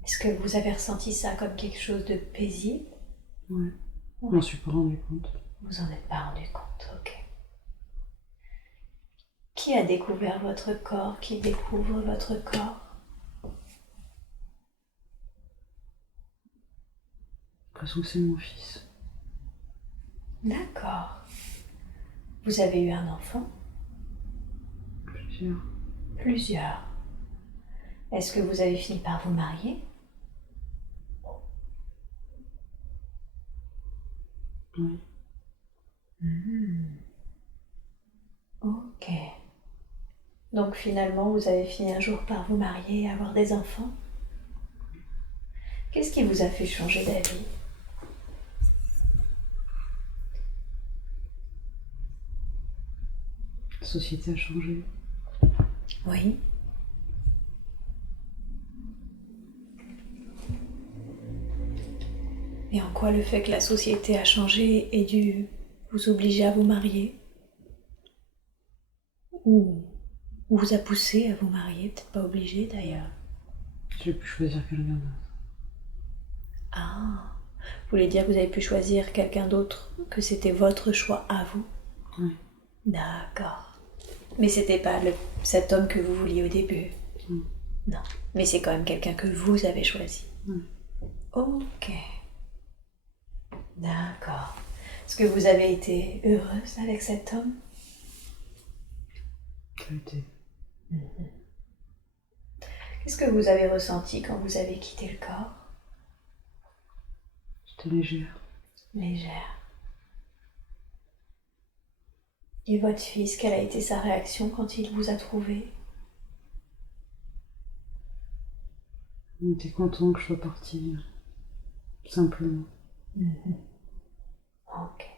Est-ce que vous avez ressenti ça comme quelque chose de paisible? Ouais. Je m'en suis pas rendu compte. Vous en êtes pas rendu compte, ok. Qui a découvert votre corps? Qui découvre votre corps? J'ai l'impression que c'est mon fils. D'accord. Vous avez eu un enfant? Plusieurs. Plusieurs. Est-ce que vous avez fini par vous marier? Oui. Ok. Donc finalement, vous avez fini un jour par vous marier et avoir des enfants? Qu'est-ce qui vous a fait changer d'avis? La société a changé. Oui. Et en quoi le fait que la société a changé ait dû vous obliger à vous marier? Ou vous a poussé à vous marier, peut-être pas obligé d'ailleurs. J'ai pu choisir quelqu'un d'autre. Ah, vous voulez dire que vous avez pu choisir quelqu'un d'autre, que c'était votre choix à vous? Oui. D'accord. Mais c'était pas cet homme que vous vouliez au début? Non. Mais c'est quand même quelqu'un que vous avez choisi? Ok. D'accord. Est-ce que vous avez été heureuse avec cet homme? Ça a été. Qu'est-ce que vous avez ressenti quand vous avez quitté le corps? J'étais légère. Légère. Et votre fils, quelle a été sa réaction quand il vous a trouvé? On était content que je sois partie. Simplement. Ok.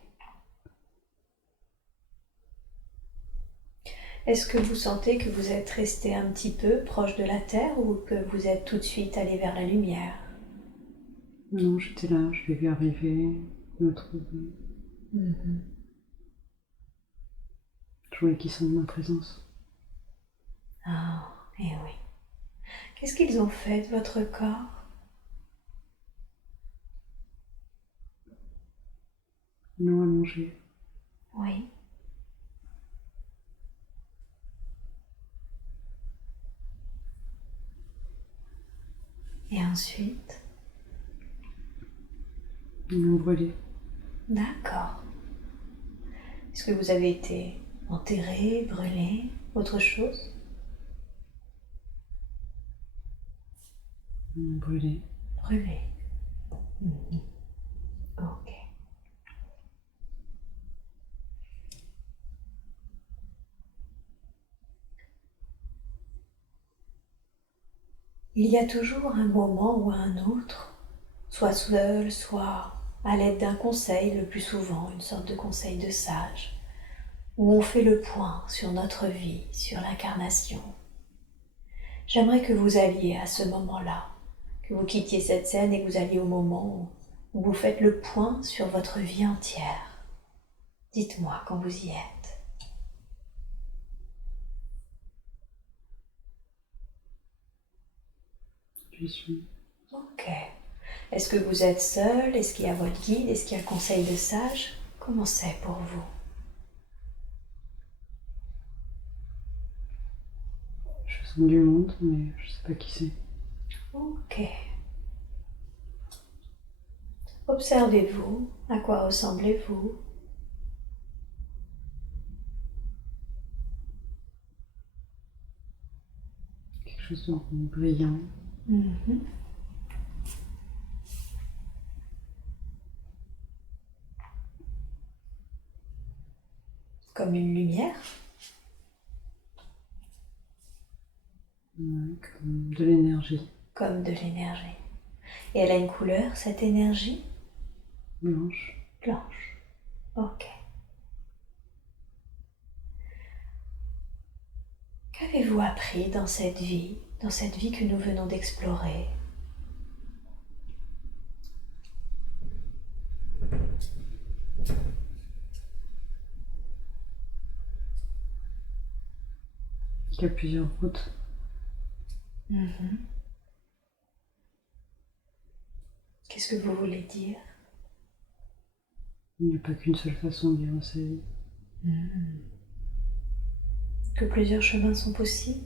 Est-ce que vous sentez que vous êtes resté un petit peu proche de la Terre ou que vous êtes tout de suite allé vers la lumière? Non, j'étais là, je l'ai vu arriver, me trouver. Je voulais qu'ils sentent ma présence. Ah, eh oui. Qu'est-ce qu'ils ont fait de votre corps? Ils l'ont allongé. Oui. Et ensuite? Ils l'ont brûlé. D'accord. Est-ce que vous avez été enterré, brûlé, autre chose? Ils l'ont brûlé. Brûlé. Ok. Il y a toujours un moment ou un autre, soit seul, soit à l'aide d'un conseil, le plus souvent une sorte de conseil de sage, où on fait le point sur notre vie, sur l'incarnation. J'aimerais que vous alliez à ce moment-là, que vous quittiez cette scène et que vous alliez au moment où vous faites le point sur votre vie entière. Dites-moi quand vous y êtes. J'y suis. Ok. Est-ce que vous êtes seul? Est-ce qu'il y a votre guide? Est-ce qu'il y a le conseil de sage? Comment c'est pour vous? Je sens du monde, mais je sais pas qui c'est. Ok. Observez-vous. À quoi ressemblez-vous? Quelque chose de brillant. Comme une lumière? Ouais, comme de l'énergie. Comme de l'énergie. Et elle a une couleur, cette énergie? Blanche. Blanche. Ok. Qu'avez-vous appris dans cette vie que nous venons d'explorer? qu'il y a plusieurs routes. Qu'est-ce que vous voulez dire? Il n'y a pas qu'une seule façon de vivre sa vie. Que plusieurs chemins sont possibles?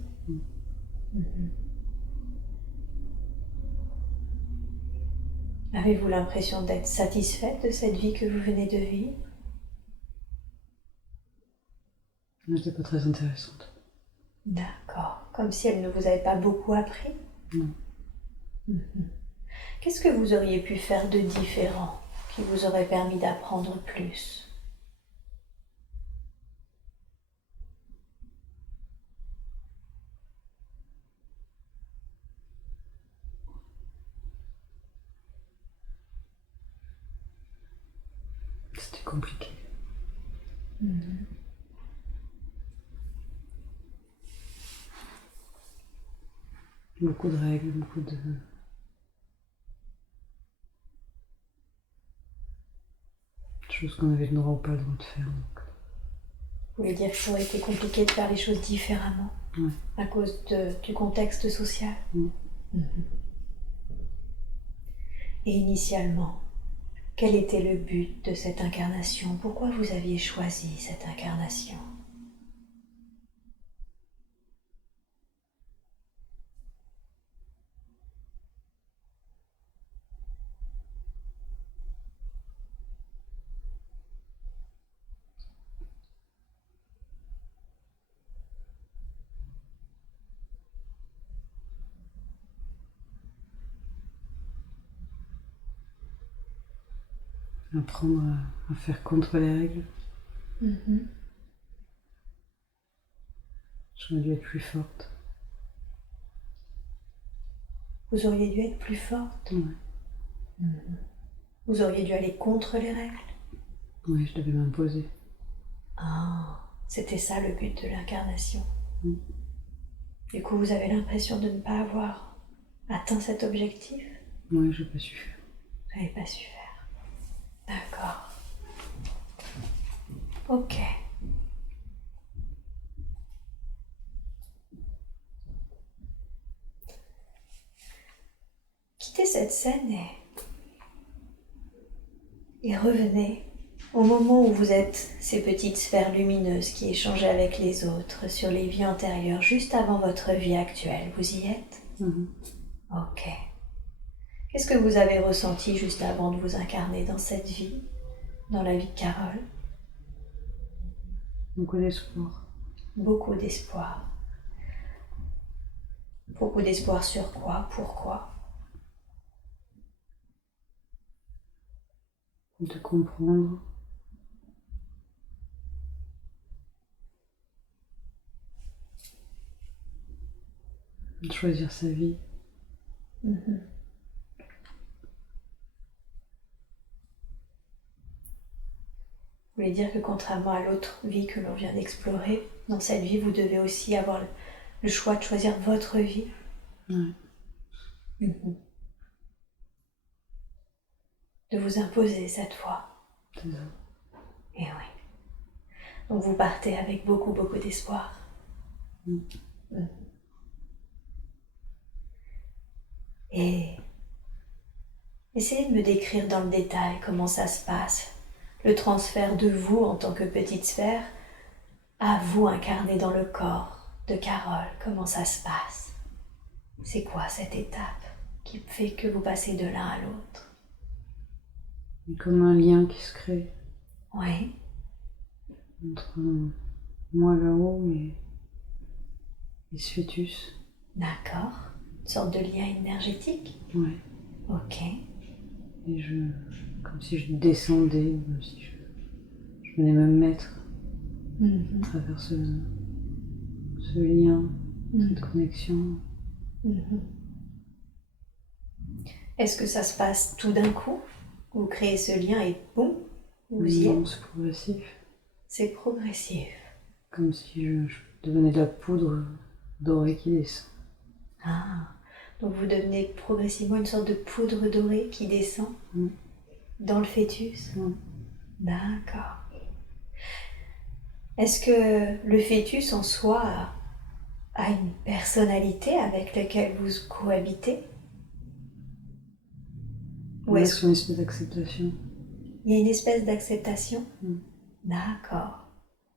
Avez-vous l'impression d'être satisfaite de cette vie que vous venez de vivre? Elle n'était pas très intéressante. D'accord. Comme si elle ne vous avait pas beaucoup appris? Non. Qu'est-ce que vous auriez pu faire de différent qui vous aurait permis d'apprendre plus? C'était compliqué. Beaucoup de règles, beaucoup de... choses qu'on avait le droit ou pas le droit de faire. Donc. Vous voulez dire que ça aurait été compliqué de faire les choses différemment à cause du contexte social? Et initialement, quel était le but de cette incarnation? Pourquoi vous aviez choisi cette incarnation? Apprendre à faire contre les règles. J'aurais dû être plus forte. Vous auriez dû être plus forte? Vous auriez dû aller contre les règles? Oui, je devais m'imposer. Ah, c'était ça le but de l'incarnation. Du coup, vous avez l'impression de ne pas avoir atteint cet objectif? Oui, je n'ai pas su faire. Vous n'avez pas su faire. D'accord. Ok. Quittez cette scène et revenez au moment où vous êtes ces petites sphères lumineuses qui échangeaient avec les autres sur les vies antérieures, juste avant votre vie actuelle. Vous y êtes? Ok. Qu'est-ce que vous avez ressenti juste avant de vous incarner dans cette vie, dans la vie de Carole? Beaucoup d'espoir. Beaucoup d'espoir. Beaucoup d'espoir sur quoi? Pourquoi? De comprendre. De choisir sa vie. Vous voulez dire que contrairement à l'autre vie que l'on vient d'explorer, dans cette vie, vous devez aussi avoir le choix de choisir votre vie? Ouais. De vous imposer cette fois. C'est ça. Et oui. Donc vous partez avec beaucoup, beaucoup d'espoir. Et essayez de me décrire dans le détail comment ça se passe. Le transfert de vous en tant que petite sphère à vous incarné dans le corps de Carole. Comment ça se passe? C'est quoi cette étape qui fait que vous passez de l'un à l'autre? Comme un lien qui se crée. Oui. Entre moi là-haut et ce fœtus. D'accord. Une sorte de lien énergétique? Ouais. Ok. Et comme si je descendais, comme si je venais me mettre à travers ce lien, cette connexion. Est-ce que ça se passe tout d'un coup? Vous créez ce lien et boum, vous y Non, êtes? c'est progressif. C'est progressif. Comme si je devenais de la poudre dorée qui descend. Ah, donc vous devenez progressivement une sorte de poudre dorée qui descend dans le fœtus? D'accord. Est-ce que le fœtus en soi a une personnalité avec laquelle vous cohabitez? Ou Ouais, est-ce c'est une espèce d'acceptation. qu'il y a une espèce d'acceptation? D'accord.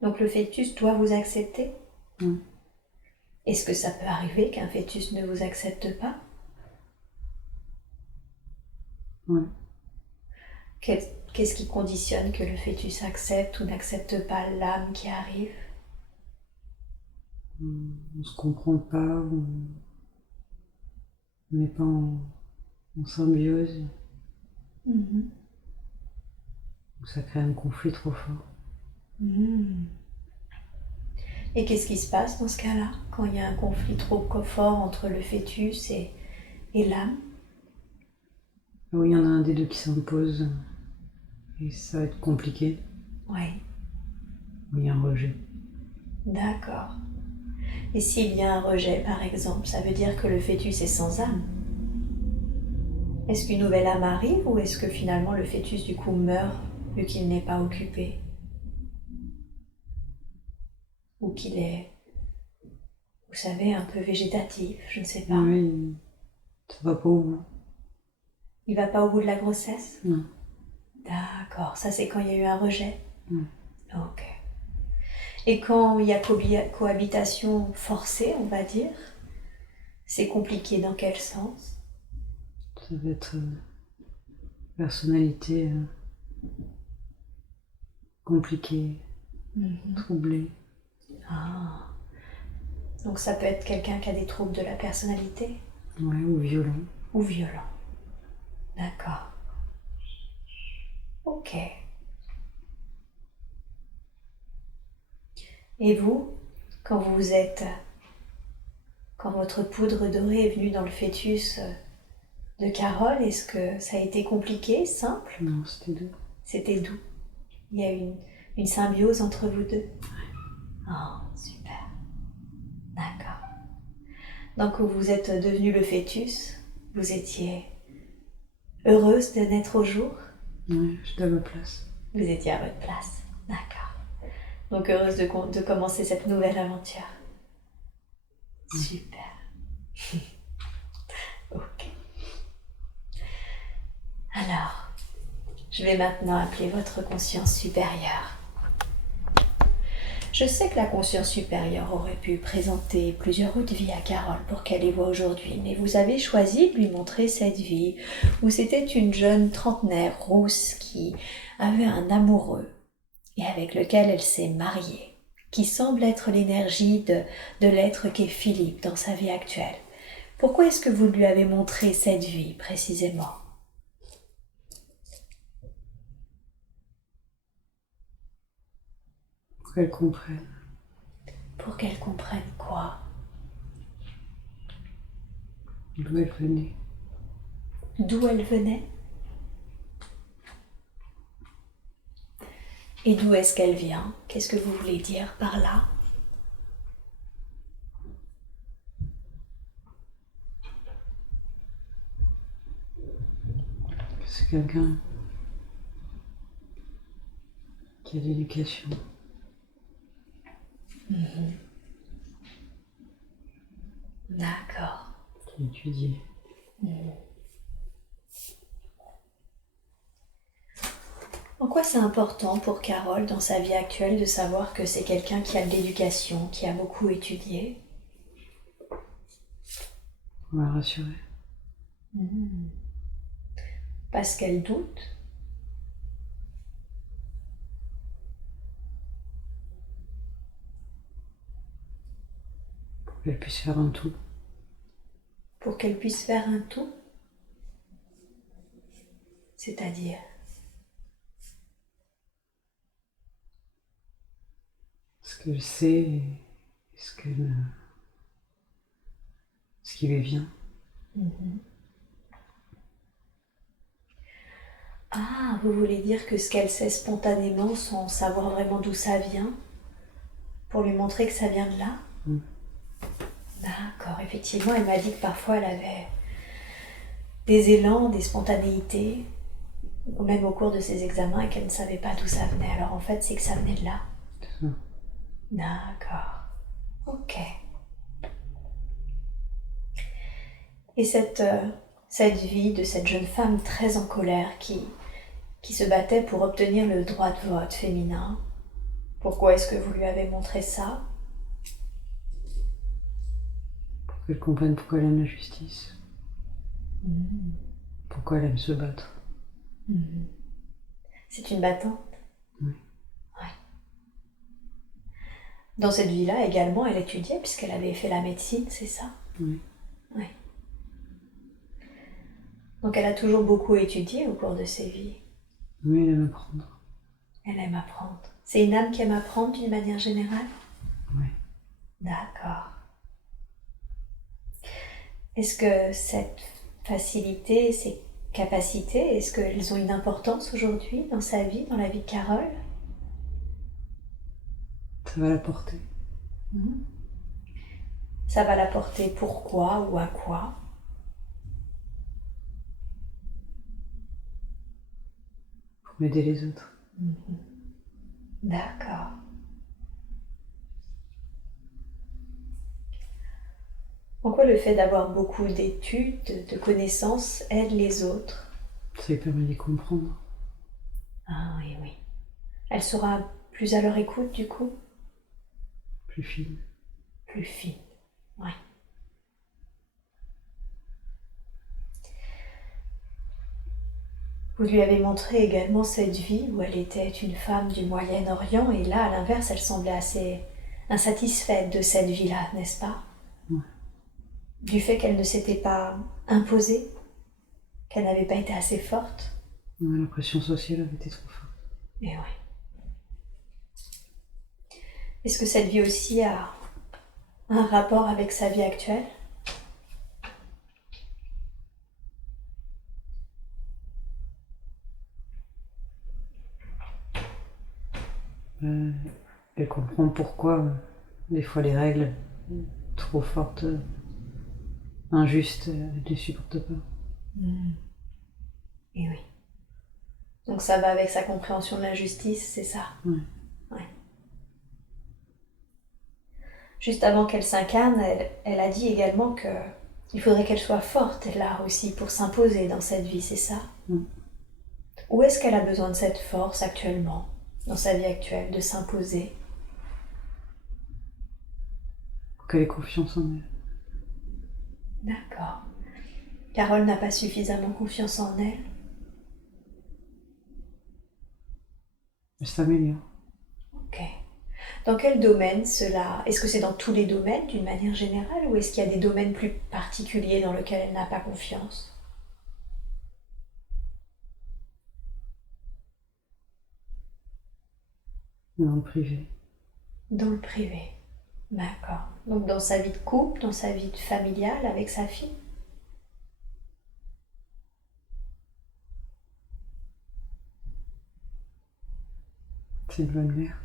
Donc le fœtus doit vous accepter? Est-ce que ça peut arriver qu'un fœtus ne vous accepte pas? Ouais. Qu'est-ce qui conditionne que le fœtus accepte ou n'accepte pas l'âme qui arrive? On se comprend pas, on n'est pas en symbiose. Ça crée un conflit trop fort. Et qu'est-ce qui se passe dans ce cas-là, quand il y a un conflit trop fort entre le fœtus et l'âme? Oui, il y en a un des deux qui s'impose et ça va être compliqué. Oui, Il y a un rejet. d'accord. Et s'il y a un rejet, par exemple, ça veut dire que le fœtus est sans âme? Est-ce qu'une nouvelle âme arrive ou est-ce que finalement le fœtus du coup meurt vu qu'il n'est pas occupé? Ou qu'il est, vous savez, un peu végétatif, je ne sais pas. Oui, ça va pas au bout. Il va pas au bout de la grossesse? Non. D'accord, ça c'est quand il y a eu un rejet? Ok. Et quand il y a cohabitation forcée, on va dire, c'est compliqué dans quel sens? Ça va être personnalité compliquée, troublée. Ah. Donc ça peut être quelqu'un qui a des troubles de la personnalité? Ouais, ou violent. Ou violent. D'accord. Ok. Et vous, quand votre poudre dorée est venue dans le fœtus de Carole, est-ce que ça a été compliqué, simple? Non, c'était doux. C'était doux. Il y a une symbiose entre vous deux? Oh, super. D'accord. Donc vous êtes devenu le fœtus, vous étiez heureuse de naître au jour? Ouais, j'étais à ma place. Vous étiez à votre place. D'accord. Donc heureuse de commencer cette nouvelle aventure. Super. Ok. Alors, je vais maintenant appeler votre conscience supérieure. Je sais que la conscience supérieure aurait pu présenter plusieurs autres vies à Carole pour qu'elle y voie aujourd'hui, mais vous avez choisi de lui montrer cette vie où c'était une jeune trentenaire rousse qui avait un amoureux et avec lequel elle s'est mariée, qui semble être l'énergie de l'être qu'est Philippe dans sa vie actuelle. Pourquoi est-ce que vous lui avez montré cette vie précisément? Pour qu'elle comprenne. Pour qu'elle comprenne quoi? D'où elle venait. D'où elle venait? Et d'où est-ce qu'elle vient? Qu'est-ce que vous voulez dire par là? C'est quelqu'un qui a de l'éducation. D'accord. Qui a étudié. En quoi c'est important pour Carole dans sa vie actuelle de savoir que c'est quelqu'un qui a de l'éducation, qui a beaucoup étudié? On va la rassurer. Parce qu'elle doute? Pour qu'elle puisse faire un tout. Pour qu'elle puisse faire un tout? C'est-à-dire? Ce qu'elle sait et ce qui lui vient. Ah, vous voulez dire que ce qu'elle sait spontanément sans savoir vraiment d'où ça vient, pour lui montrer que ça vient de là? D'accord, effectivement, elle m'a dit que parfois elle avait des élans, des spontanéités, même au cours de ses examens, et qu'elle ne savait pas d'où ça venait. Alors en fait, c'est que ça venait de là. C'est ça. D'accord. Ok. Et cette vie de cette jeune femme très en colère qui se battait pour obtenir le droit de vote féminin, pourquoi est-ce que vous lui avez montré ça? Pour qu'elle comprenne pourquoi elle aime la justice. Pourquoi elle aime se battre. C'est une battante? Oui. Ouais. Dans cette vie-là également, elle étudiait puisqu'elle avait fait la médecine, c'est ça? Oui. Oui. Donc elle a toujours beaucoup étudié au cours de ses vies. Oui, elle aime apprendre. Elle aime apprendre. C'est une âme qui aime apprendre d'une manière générale? Oui. D'accord. Est-ce que cette facilité, ces capacités, est-ce qu'elles ont une importance aujourd'hui dans sa vie, dans la vie de Carole? Ça va la porter. Ça va la porter pourquoi ou à quoi? Pour aider les autres. D'accord. En quoi le fait d'avoir beaucoup d'études, de connaissances, aide les autres? Ça lui permet de les comprendre. Ah oui, oui. Elle sera plus à leur écoute du coup? Plus fine. Plus fine, ouais. Vous lui avez montré également cette vie où elle était une femme du Moyen-Orient et là, à l'inverse, elle semblait assez insatisfaite de cette vie-là, n'est-ce pas? Ouais. Du fait qu'elle ne s'était pas imposée, qu'elle n'avait pas été assez forte. Ouais, la pression sociale avait été trop forte. Et oui. Est-ce que cette vie aussi a un rapport avec sa vie actuelle? Elle comprend pourquoi des fois les règles trop fortes, injustes, elle ne les supporte pas. Et oui. Donc ça va avec sa compréhension de la justice, c'est ça? Ouais. Ouais. Juste avant qu'elle s'incarne, elle a dit également que il faudrait qu'elle soit forte là aussi pour s'imposer dans cette vie, c'est ça? Où est-ce qu'elle a besoin de cette force actuellement, dans sa vie actuelle, de s'imposer? Pour qu'elle ait confiance en elle. D'accord. Carole n'a pas suffisamment confiance en elle? Elle s'améliore. Ok. Dans quel domaine cela? Est-ce que c'est dans tous les domaines d'une manière générale ou est-ce qu'il y a des domaines plus particuliers dans lesquels elle n'a pas confiance? Dans le privé. Dans le privé. D'accord. Donc dans sa vie de couple, dans sa vie familiale avec sa fille? C'est une bonne mère.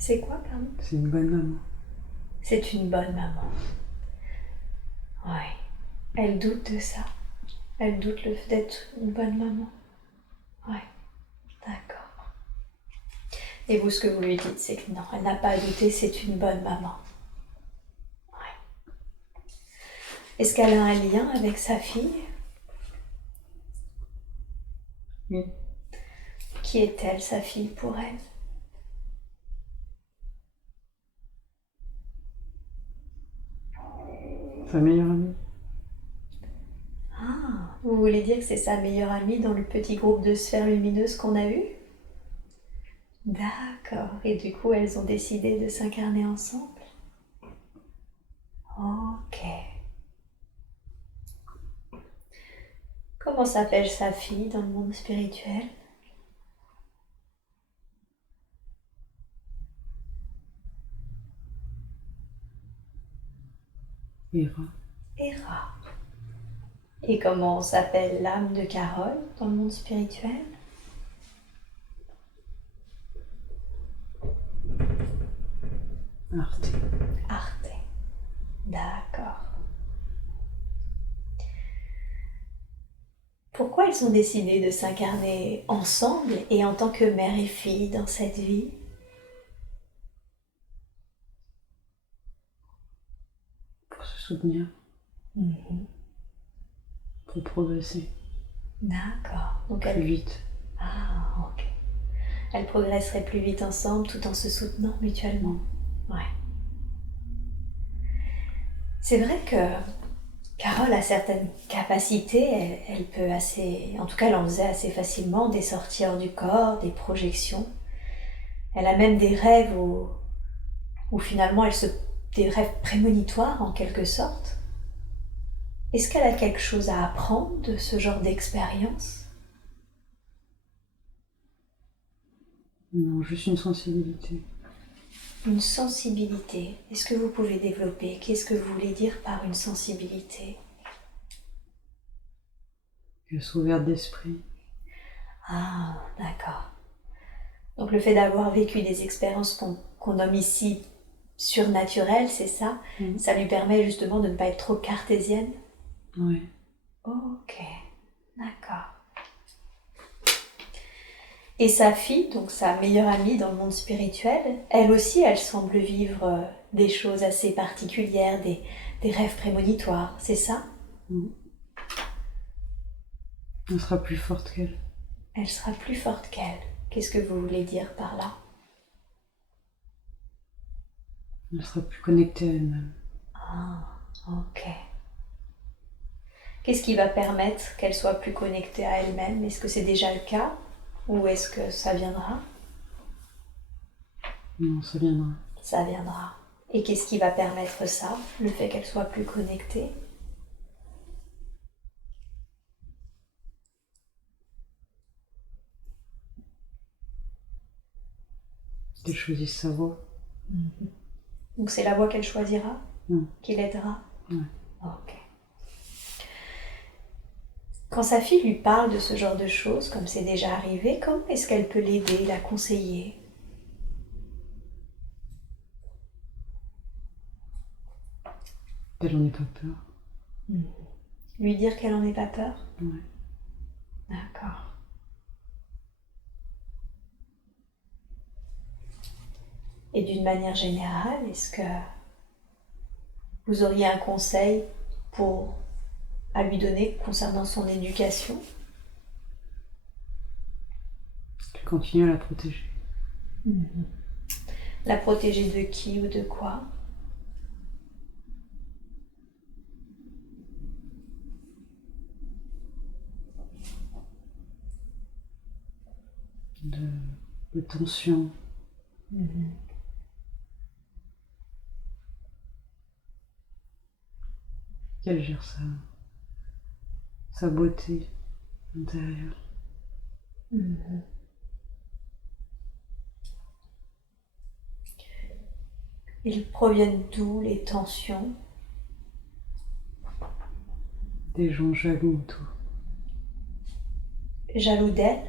C'est quoi, pardon? C'est une bonne maman. C'est une bonne maman. Ouais. Elle doute de ça. Elle doute le fait d'être une bonne maman. Ouais. D'accord. Et vous, ce que vous lui dites, c'est que non, elle n'a pas à douter, c'est une bonne maman. Ouais. Est-ce qu'elle a un lien avec sa fille? Oui. Qui est-elle, sa fille, pour elle? Sa meilleure amie. Ah, vous voulez dire que c'est sa meilleure amie dans le petit groupe de sphères lumineuses qu'on a eu? D'accord. Et du coup, elles ont décidé de s'incarner ensemble? Ok. Comment s'appelle sa fille dans le monde spirituel? Ira. Héra. Et comment s'appelle l'âme de Carole dans le monde spirituel? Arte. Arte. D'accord. Pourquoi elles ont décidé de s'incarner ensemble et en tant que mère et fille dans cette vie? Pour se soutenir. pour progresser D'accord. Donc plus vite. Ah, ok. Elles progresseraient plus vite ensemble tout en se soutenant mutuellement. Ouais. C'est vrai que Carole a certaines capacités, elle peut assez, en tout cas elle en faisait assez facilement, des sorties hors du corps, des projections. Elle a même des rêves où finalement des rêves prémonitoires en quelque sorte. Est-ce qu'elle a quelque chose à apprendre de ce genre d'expérience? Non, juste une sensibilité. Une sensibilité. Est-ce que vous pouvez développer? Qu'est-ce que vous voulez dire par une sensibilité? Elle soit ouverte d'esprit. Ah, d'accord. Donc le fait d'avoir vécu des expériences qu'on nomme ici surnaturelles, c'est ça? Ça lui permet justement de ne pas être trop cartésienne? Oui. Ok, d'accord. Et sa fille, donc sa meilleure amie dans le monde spirituel, elle aussi, elle semble vivre des choses assez particulières, des rêves prémonitoires, c'est ça? Elle sera plus forte qu'elle. Elle sera plus forte qu'elle. Qu'est-ce que vous voulez dire par là? Elle sera plus connectée à elle-même. Ah, ok. Qu'est-ce qui va permettre qu'elle soit plus connectée à elle-même? Est-ce que c'est déjà le cas? Ou est-ce que ça viendra? Non, ça viendra. Ça viendra. Et qu'est-ce qui va permettre ça? Le fait qu'elle soit plus connectée? Qu'elle choisisse sa voie. Donc c'est la voie qu'elle choisira? Mm. Qui l'aidera? Ouais. Ok. Quand sa fille lui parle de ce genre de choses, comme c'est déjà arrivé, comment est-ce qu'elle peut l'aider, la conseiller? Qu'elle en ait pas peur. Lui dire qu'elle en ait pas peur? Ouais. D'accord. Et d'une manière générale, est-ce que vous auriez un conseil à lui donner concernant son éducation? Qu'elle continue à la protéger. La protéger de qui ou de quoi? De tension. Qu'elle gère sa beauté intérieure. Ils proviennent d'où les tensions? Des gens jaloux autour. Jaloux d'elle?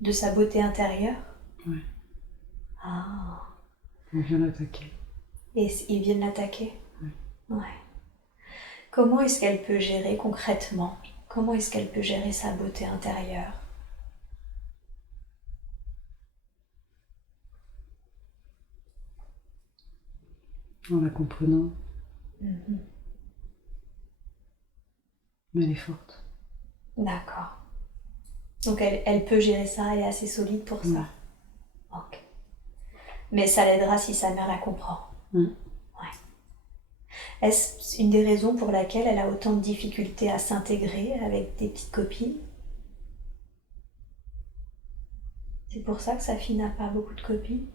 De sa beauté intérieure? Ouais. Ah. On vient l'attaquer. Et ils viennent l'attaquer? Ouais. Ouais. Comment est-ce qu'elle peut gérer concrètement? Comment est-ce qu'elle peut gérer sa beauté intérieure? En la comprenant. Mais elle est forte. D'accord. Donc elle peut gérer ça, elle est assez solide pour ça. Ok. Mais ça l'aidera si sa mère la comprend. Ouais. Est-ce une des raisons pour laquelle elle a autant de difficultés à s'intégrer avec des petites copines? C'est pour ça que sa fille n'a pas beaucoup de copines?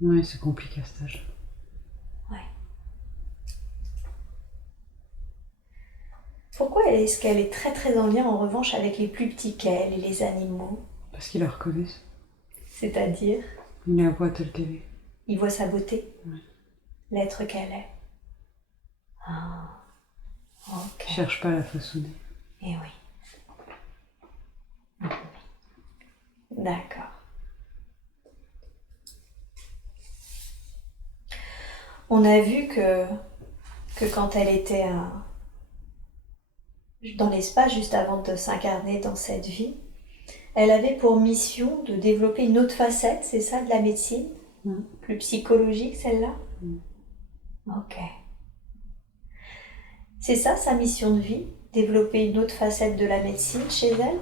Ouais, c'est compliqué à cet âge. Ouais. Pourquoi est-ce qu'elle est très très en lien en revanche avec les plus petits qu'elle et les animaux? Parce qu'ils la reconnaissent. C'est-à-dire? Ils la voient telle qu'elle est. Ils voient sa beauté? Ouais. L'être qu'elle est? Ah. Ok. Ils cherchent pas à la façonner. Eh oui. D'accord. On a vu que quand elle était dans l'espace, juste avant de s'incarner dans cette vie, elle avait pour mission de développer une autre facette, c'est ça, de la médecine? Plus psychologique, celle-là? Ok. C'est ça sa mission de vie? Développer une autre facette de la médecine chez elle?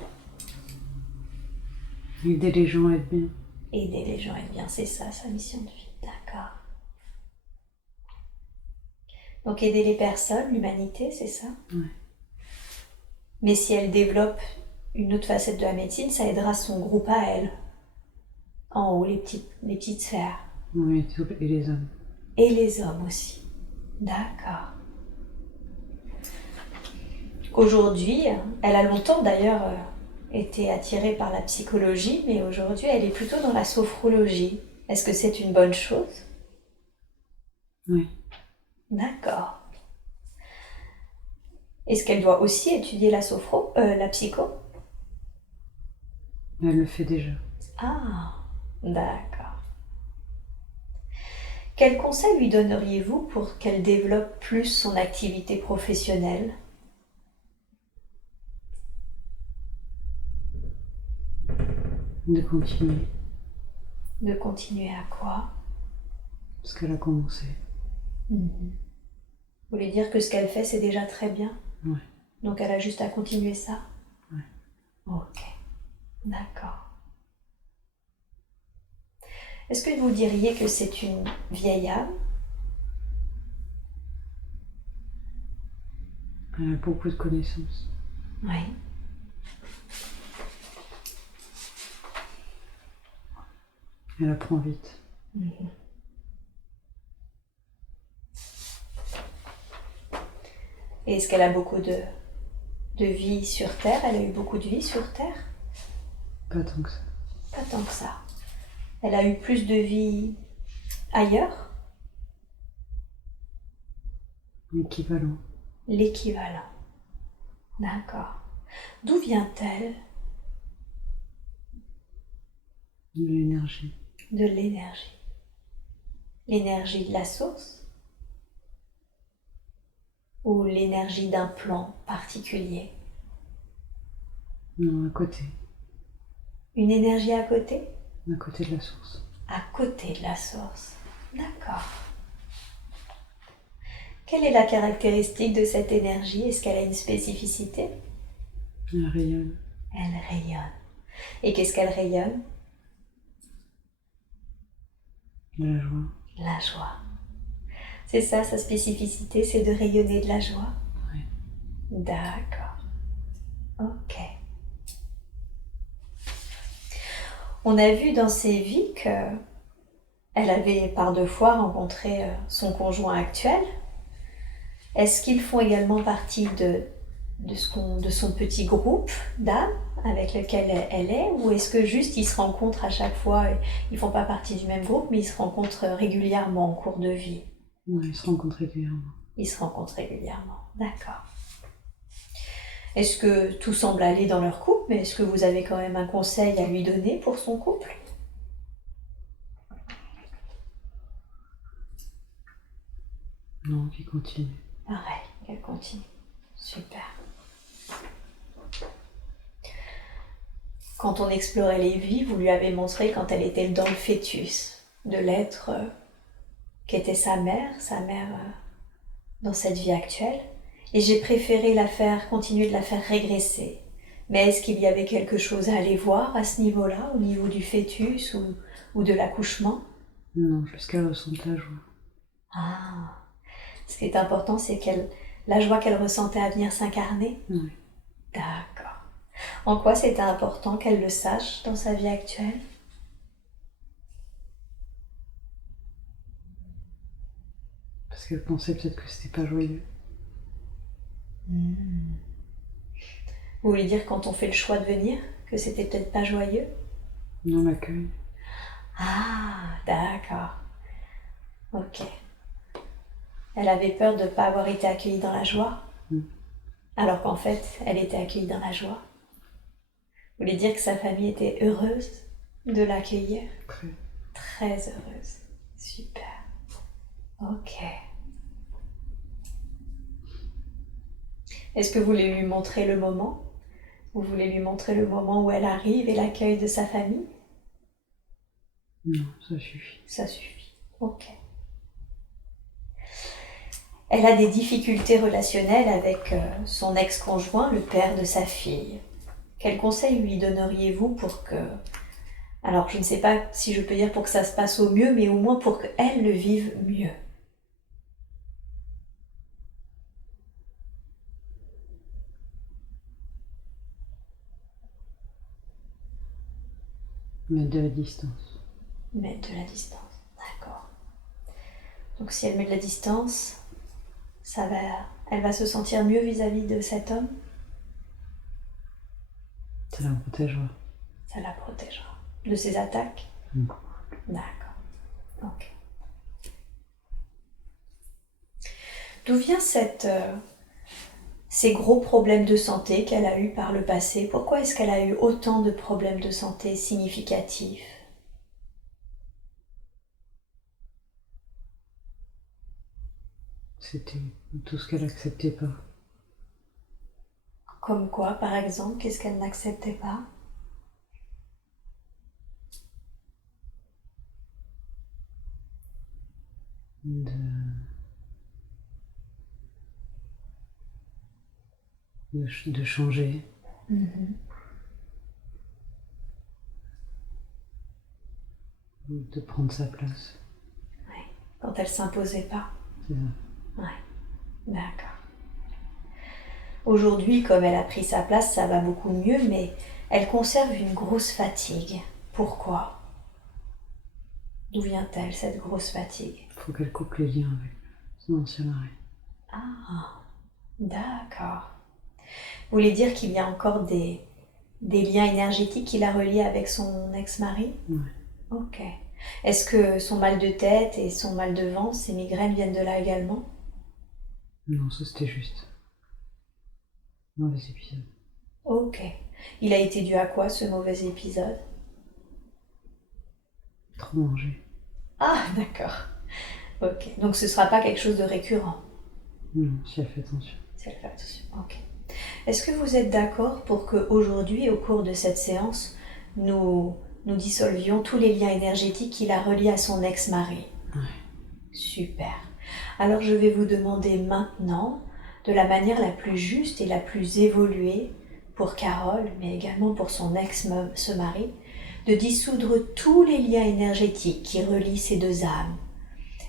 Aider les gens à être bien. Aider les gens à être bien, c'est ça sa mission de vie. D'accord. Donc aider les personnes, l'humanité, c'est ça? Ouais. Mais si elle développe une autre facette de la médecine, ça aidera son groupe à elle. En haut, les petites sphères. Oui, et les hommes. Et les hommes aussi. D'accord. Aujourd'hui, elle a longtemps d'ailleurs été attirée par la psychologie, mais aujourd'hui elle est plutôt dans la sophrologie. Est-ce que c'est une bonne chose? Oui. D'accord. Est-ce qu'elle doit aussi étudier la psycho? Elle le fait déjà. Ah, d'accord. Quel conseil lui donneriez-vous pour qu'elle développe plus son activité professionnelle? De continuer. De continuer à quoi? Parce qu'elle a commencé. Vous voulez dire que ce qu'elle fait, c'est déjà très bien? Ouais. Donc elle a juste à continuer ça? Ouais. Ok, d'accord. Est-ce que vous diriez que c'est une vieille âme? Elle a beaucoup de connaissances. Oui. Elle apprend vite. Et est-ce qu'elle a beaucoup de vie sur Terre? Elle a eu beaucoup de vie sur Terre? Pas tant que ça. Pas tant que ça. Elle a eu plus de vie ailleurs? L'équivalent. L'équivalent. D'accord. D'où vient-elle? De l'énergie. De l'énergie. L'énergie de la source? Ou l'énergie d'un plan particulier? Non, à côté. Une énergie à côté? À côté de la source. À côté de la source. D'accord. Quelle est la caractéristique de cette énergie? Est-ce qu'elle a une spécificité? Elle rayonne. Elle rayonne. Et qu'est-ce qu'elle rayonne? De la joie. La joie. C'est ça sa spécificité, c'est de rayonner de la joie? Oui. D'accord. Ok. On a vu dans ses vies qu'elle avait par 2 fois rencontré son conjoint actuel. Est-ce qu'ils font également partie de son petit groupe d'âmes avec lequel elle est, ou est-ce que juste ils se rencontrent à chaque fois, ils font pas partie du même groupe, mais ils se rencontrent régulièrement en cours de vie? Oui, ils se rencontrent régulièrement. Ils se rencontrent régulièrement, d'accord. Est-ce que tout semble aller dans leur couple, mais est-ce que vous avez quand même un conseil à lui donner pour son couple? Non, qui continue. Pareil, qu'elle continue. Super. Quand on explorait les vies, vous lui avez montré quand elle était dans le fœtus, de l'être qu'était sa mère dans cette vie actuelle. Et j'ai préféré continuer de la faire régresser. Mais est-ce qu'il y avait quelque chose à aller voir à ce niveau-là, au niveau du fœtus ou de l'accouchement? Non, jusqu'à ressentir la joie. Ah, ce qui est important, c'est la joie qu'elle ressentait à venir s'incarner? Oui. D'accord. En quoi c'était important qu'elle le sache dans sa vie actuelle? Parce qu'elle pensait peut-être que c'était pas joyeux. Vous voulez dire quand on fait le choix de venir, que c'était peut-être pas joyeux? Non, l'accueil. Ah, d'accord. Ok. Elle avait peur de ne pas avoir été accueillie dans la joie, alors qu'en fait, elle était accueillie dans la joie. Vous voulez dire que sa famille était heureuse de l'accueillir? Très. Très heureuse. Super. Ok. Est-ce que vous voulez lui montrer le moment? Vous voulez lui montrer le moment où elle arrive et l'accueil de sa famille? Non, ça suffit. Ça suffit. Ok. Elle a des difficultés relationnelles avec son ex-conjoint, le père de sa fille. Quel conseil lui donneriez-vous pour que... Alors, je ne sais pas si je peux dire pour que ça se passe au mieux, mais au moins pour qu'elle le vive mieux. Mettre de la distance. Mettre de la distance, d'accord. Donc si elle met de la distance, elle va se sentir mieux vis-à-vis de cet homme. Ça la protégera. Ça la protégera. De ses attaques. D'accord. Ok. D'où vient ces gros problèmes de santé qu'elle a eus par le passé? Pourquoi est-ce qu'elle a eu autant de problèmes de santé significatifs? C'était tout ce qu'elle acceptait pas. Comme quoi, par exemple? Qu'est-ce qu'elle n'acceptait pas? De changer. De prendre sa place. Ouais. Quand elle s'imposait pas. C'est ça. Ouais. D'accord. Aujourd'hui, comme elle a pris sa place, ça va beaucoup mieux, mais elle conserve une grosse fatigue. Pourquoi? D'où vient-elle, cette grosse fatigue? Il faut qu'elle coupe les liens avec son ancien mari. Ah, d'accord. Vous voulez dire qu'il y a encore des liens énergétiques qui la relient avec son ex-mari? Ouais. Ok. Est-ce que son mal de tête et son mal de ventre, ses migraines viennent de là également? Non, ça c'était juste. Mauvais épisode. Ok. Il a été dû à quoi, ce mauvais épisode? Trop manger. Ah, d'accord. Ok. Donc ce ne sera pas quelque chose de récurrent? Non, si elle fait attention. Si elle fait attention. Ok. Est-ce que vous êtes d'accord pour qu'aujourd'hui, au cours de cette séance, nous dissolvions tous les liens énergétiques qui la relient à son ex-mari? Ouais. Super. Alors je vais vous demander maintenant, de la manière la plus juste et la plus évoluée pour Carole, mais également pour son ex-mari, de dissoudre tous les liens énergétiques qui relient ces deux âmes.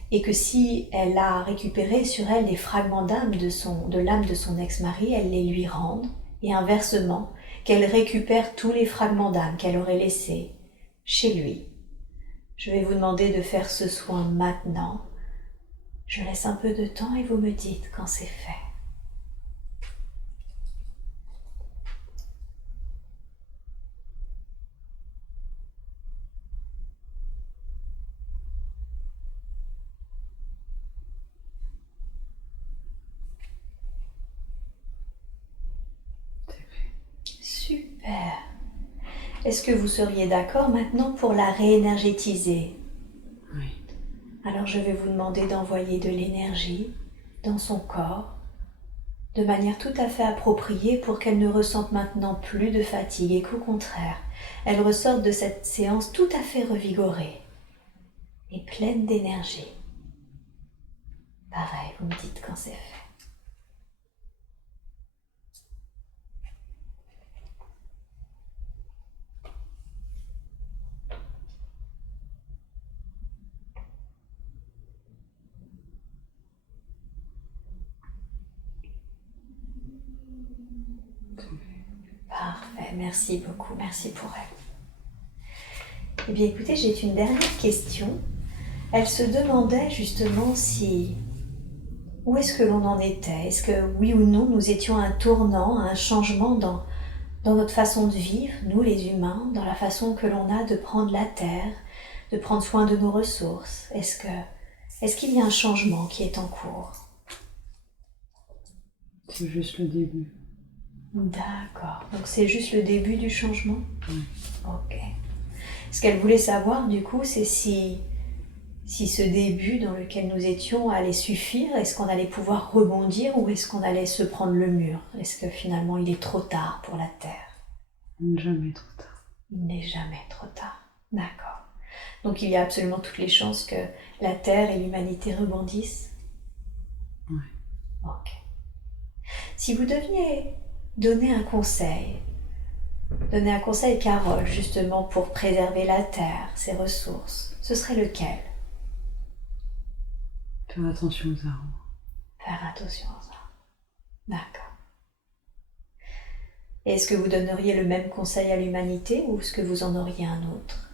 Et que si elle a récupéré sur elle les fragments d'âme de l'âme de son ex-mari, elle les lui rende, et inversement, qu'elle récupère tous les fragments d'âme qu'elle aurait laissés chez lui. Je vais vous demander de faire ce soin maintenant. Je laisse un peu de temps et vous me dites quand c'est fait. C'est fait. Super. Est-ce que vous seriez d'accord maintenant pour la réénergétiser? Oui. Alors je vais vous demander d'envoyer de l'énergie dans son corps de manière tout à fait appropriée pour qu'elle ne ressente maintenant plus de fatigue et qu'au contraire, elle ressorte de cette séance tout à fait revigorée et pleine d'énergie. Pareil, vous me dites quand c'est fait. Parfait, merci beaucoup, merci pour elle. Eh bien écoutez, j'ai une dernière question. Elle se demandait justement où est-ce que l'on en était? Est-ce que oui ou non nous étions à un tournant, à un changement dans notre façon de vivre, nous les humains, dans la façon que l'on a de prendre la terre, de prendre soin de nos ressources? Est-ce qu'il y a un changement qui est en cours? C'est juste le début. D'accord, donc c'est juste le début du changement? Oui. Ok. Ce qu'elle voulait savoir du coup, c'est si ce début dans lequel nous étions allait suffire, est-ce qu'on allait pouvoir rebondir ou est-ce qu'on allait se prendre le mur? Est-ce que finalement il est trop tard pour la Terre? Jamais trop tard. Il n'est jamais trop tard. D'accord. Donc il y a absolument toutes les chances que la Terre et l'humanité rebondissent? Ouais. Ok. Si vous deviez donner un conseil Carole, justement pour préserver la terre, ses ressources, ce serait lequel? Faire attention aux arbres. Faire attention à ça. D'accord. Et est-ce que vous donneriez le même conseil à l'humanité ou est-ce que vous en auriez un autre?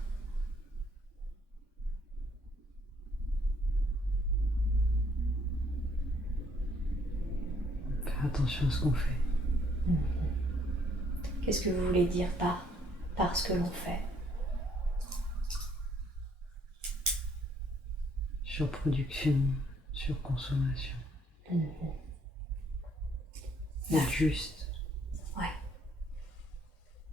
Faire attention à ce qu'on fait. Qu'est-ce que vous voulez dire par ce que l'on fait? Surproduction, surconsommation. Être juste. Ouais.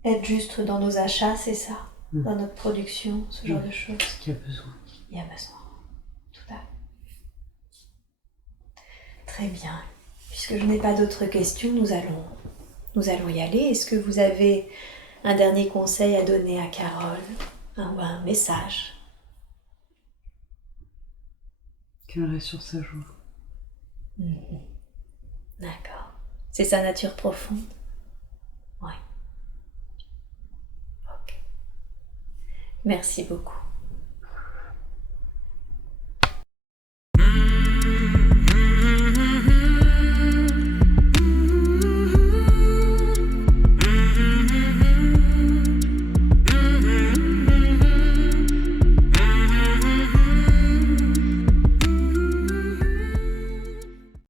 Être juste dans nos achats, c'est ça? Dans notre production, ce genre de choses. Ce qu'il y a besoin. Il y a besoin. Tout à fait. Très bien. Puisque je n'ai pas d'autres questions, nous allons y aller. Est-ce que vous avez un dernier conseil à donner à Carole, ou un message? Qu'elle reste sur sa joie. D'accord. C'est sa nature profonde? Oui. Ok. Merci beaucoup.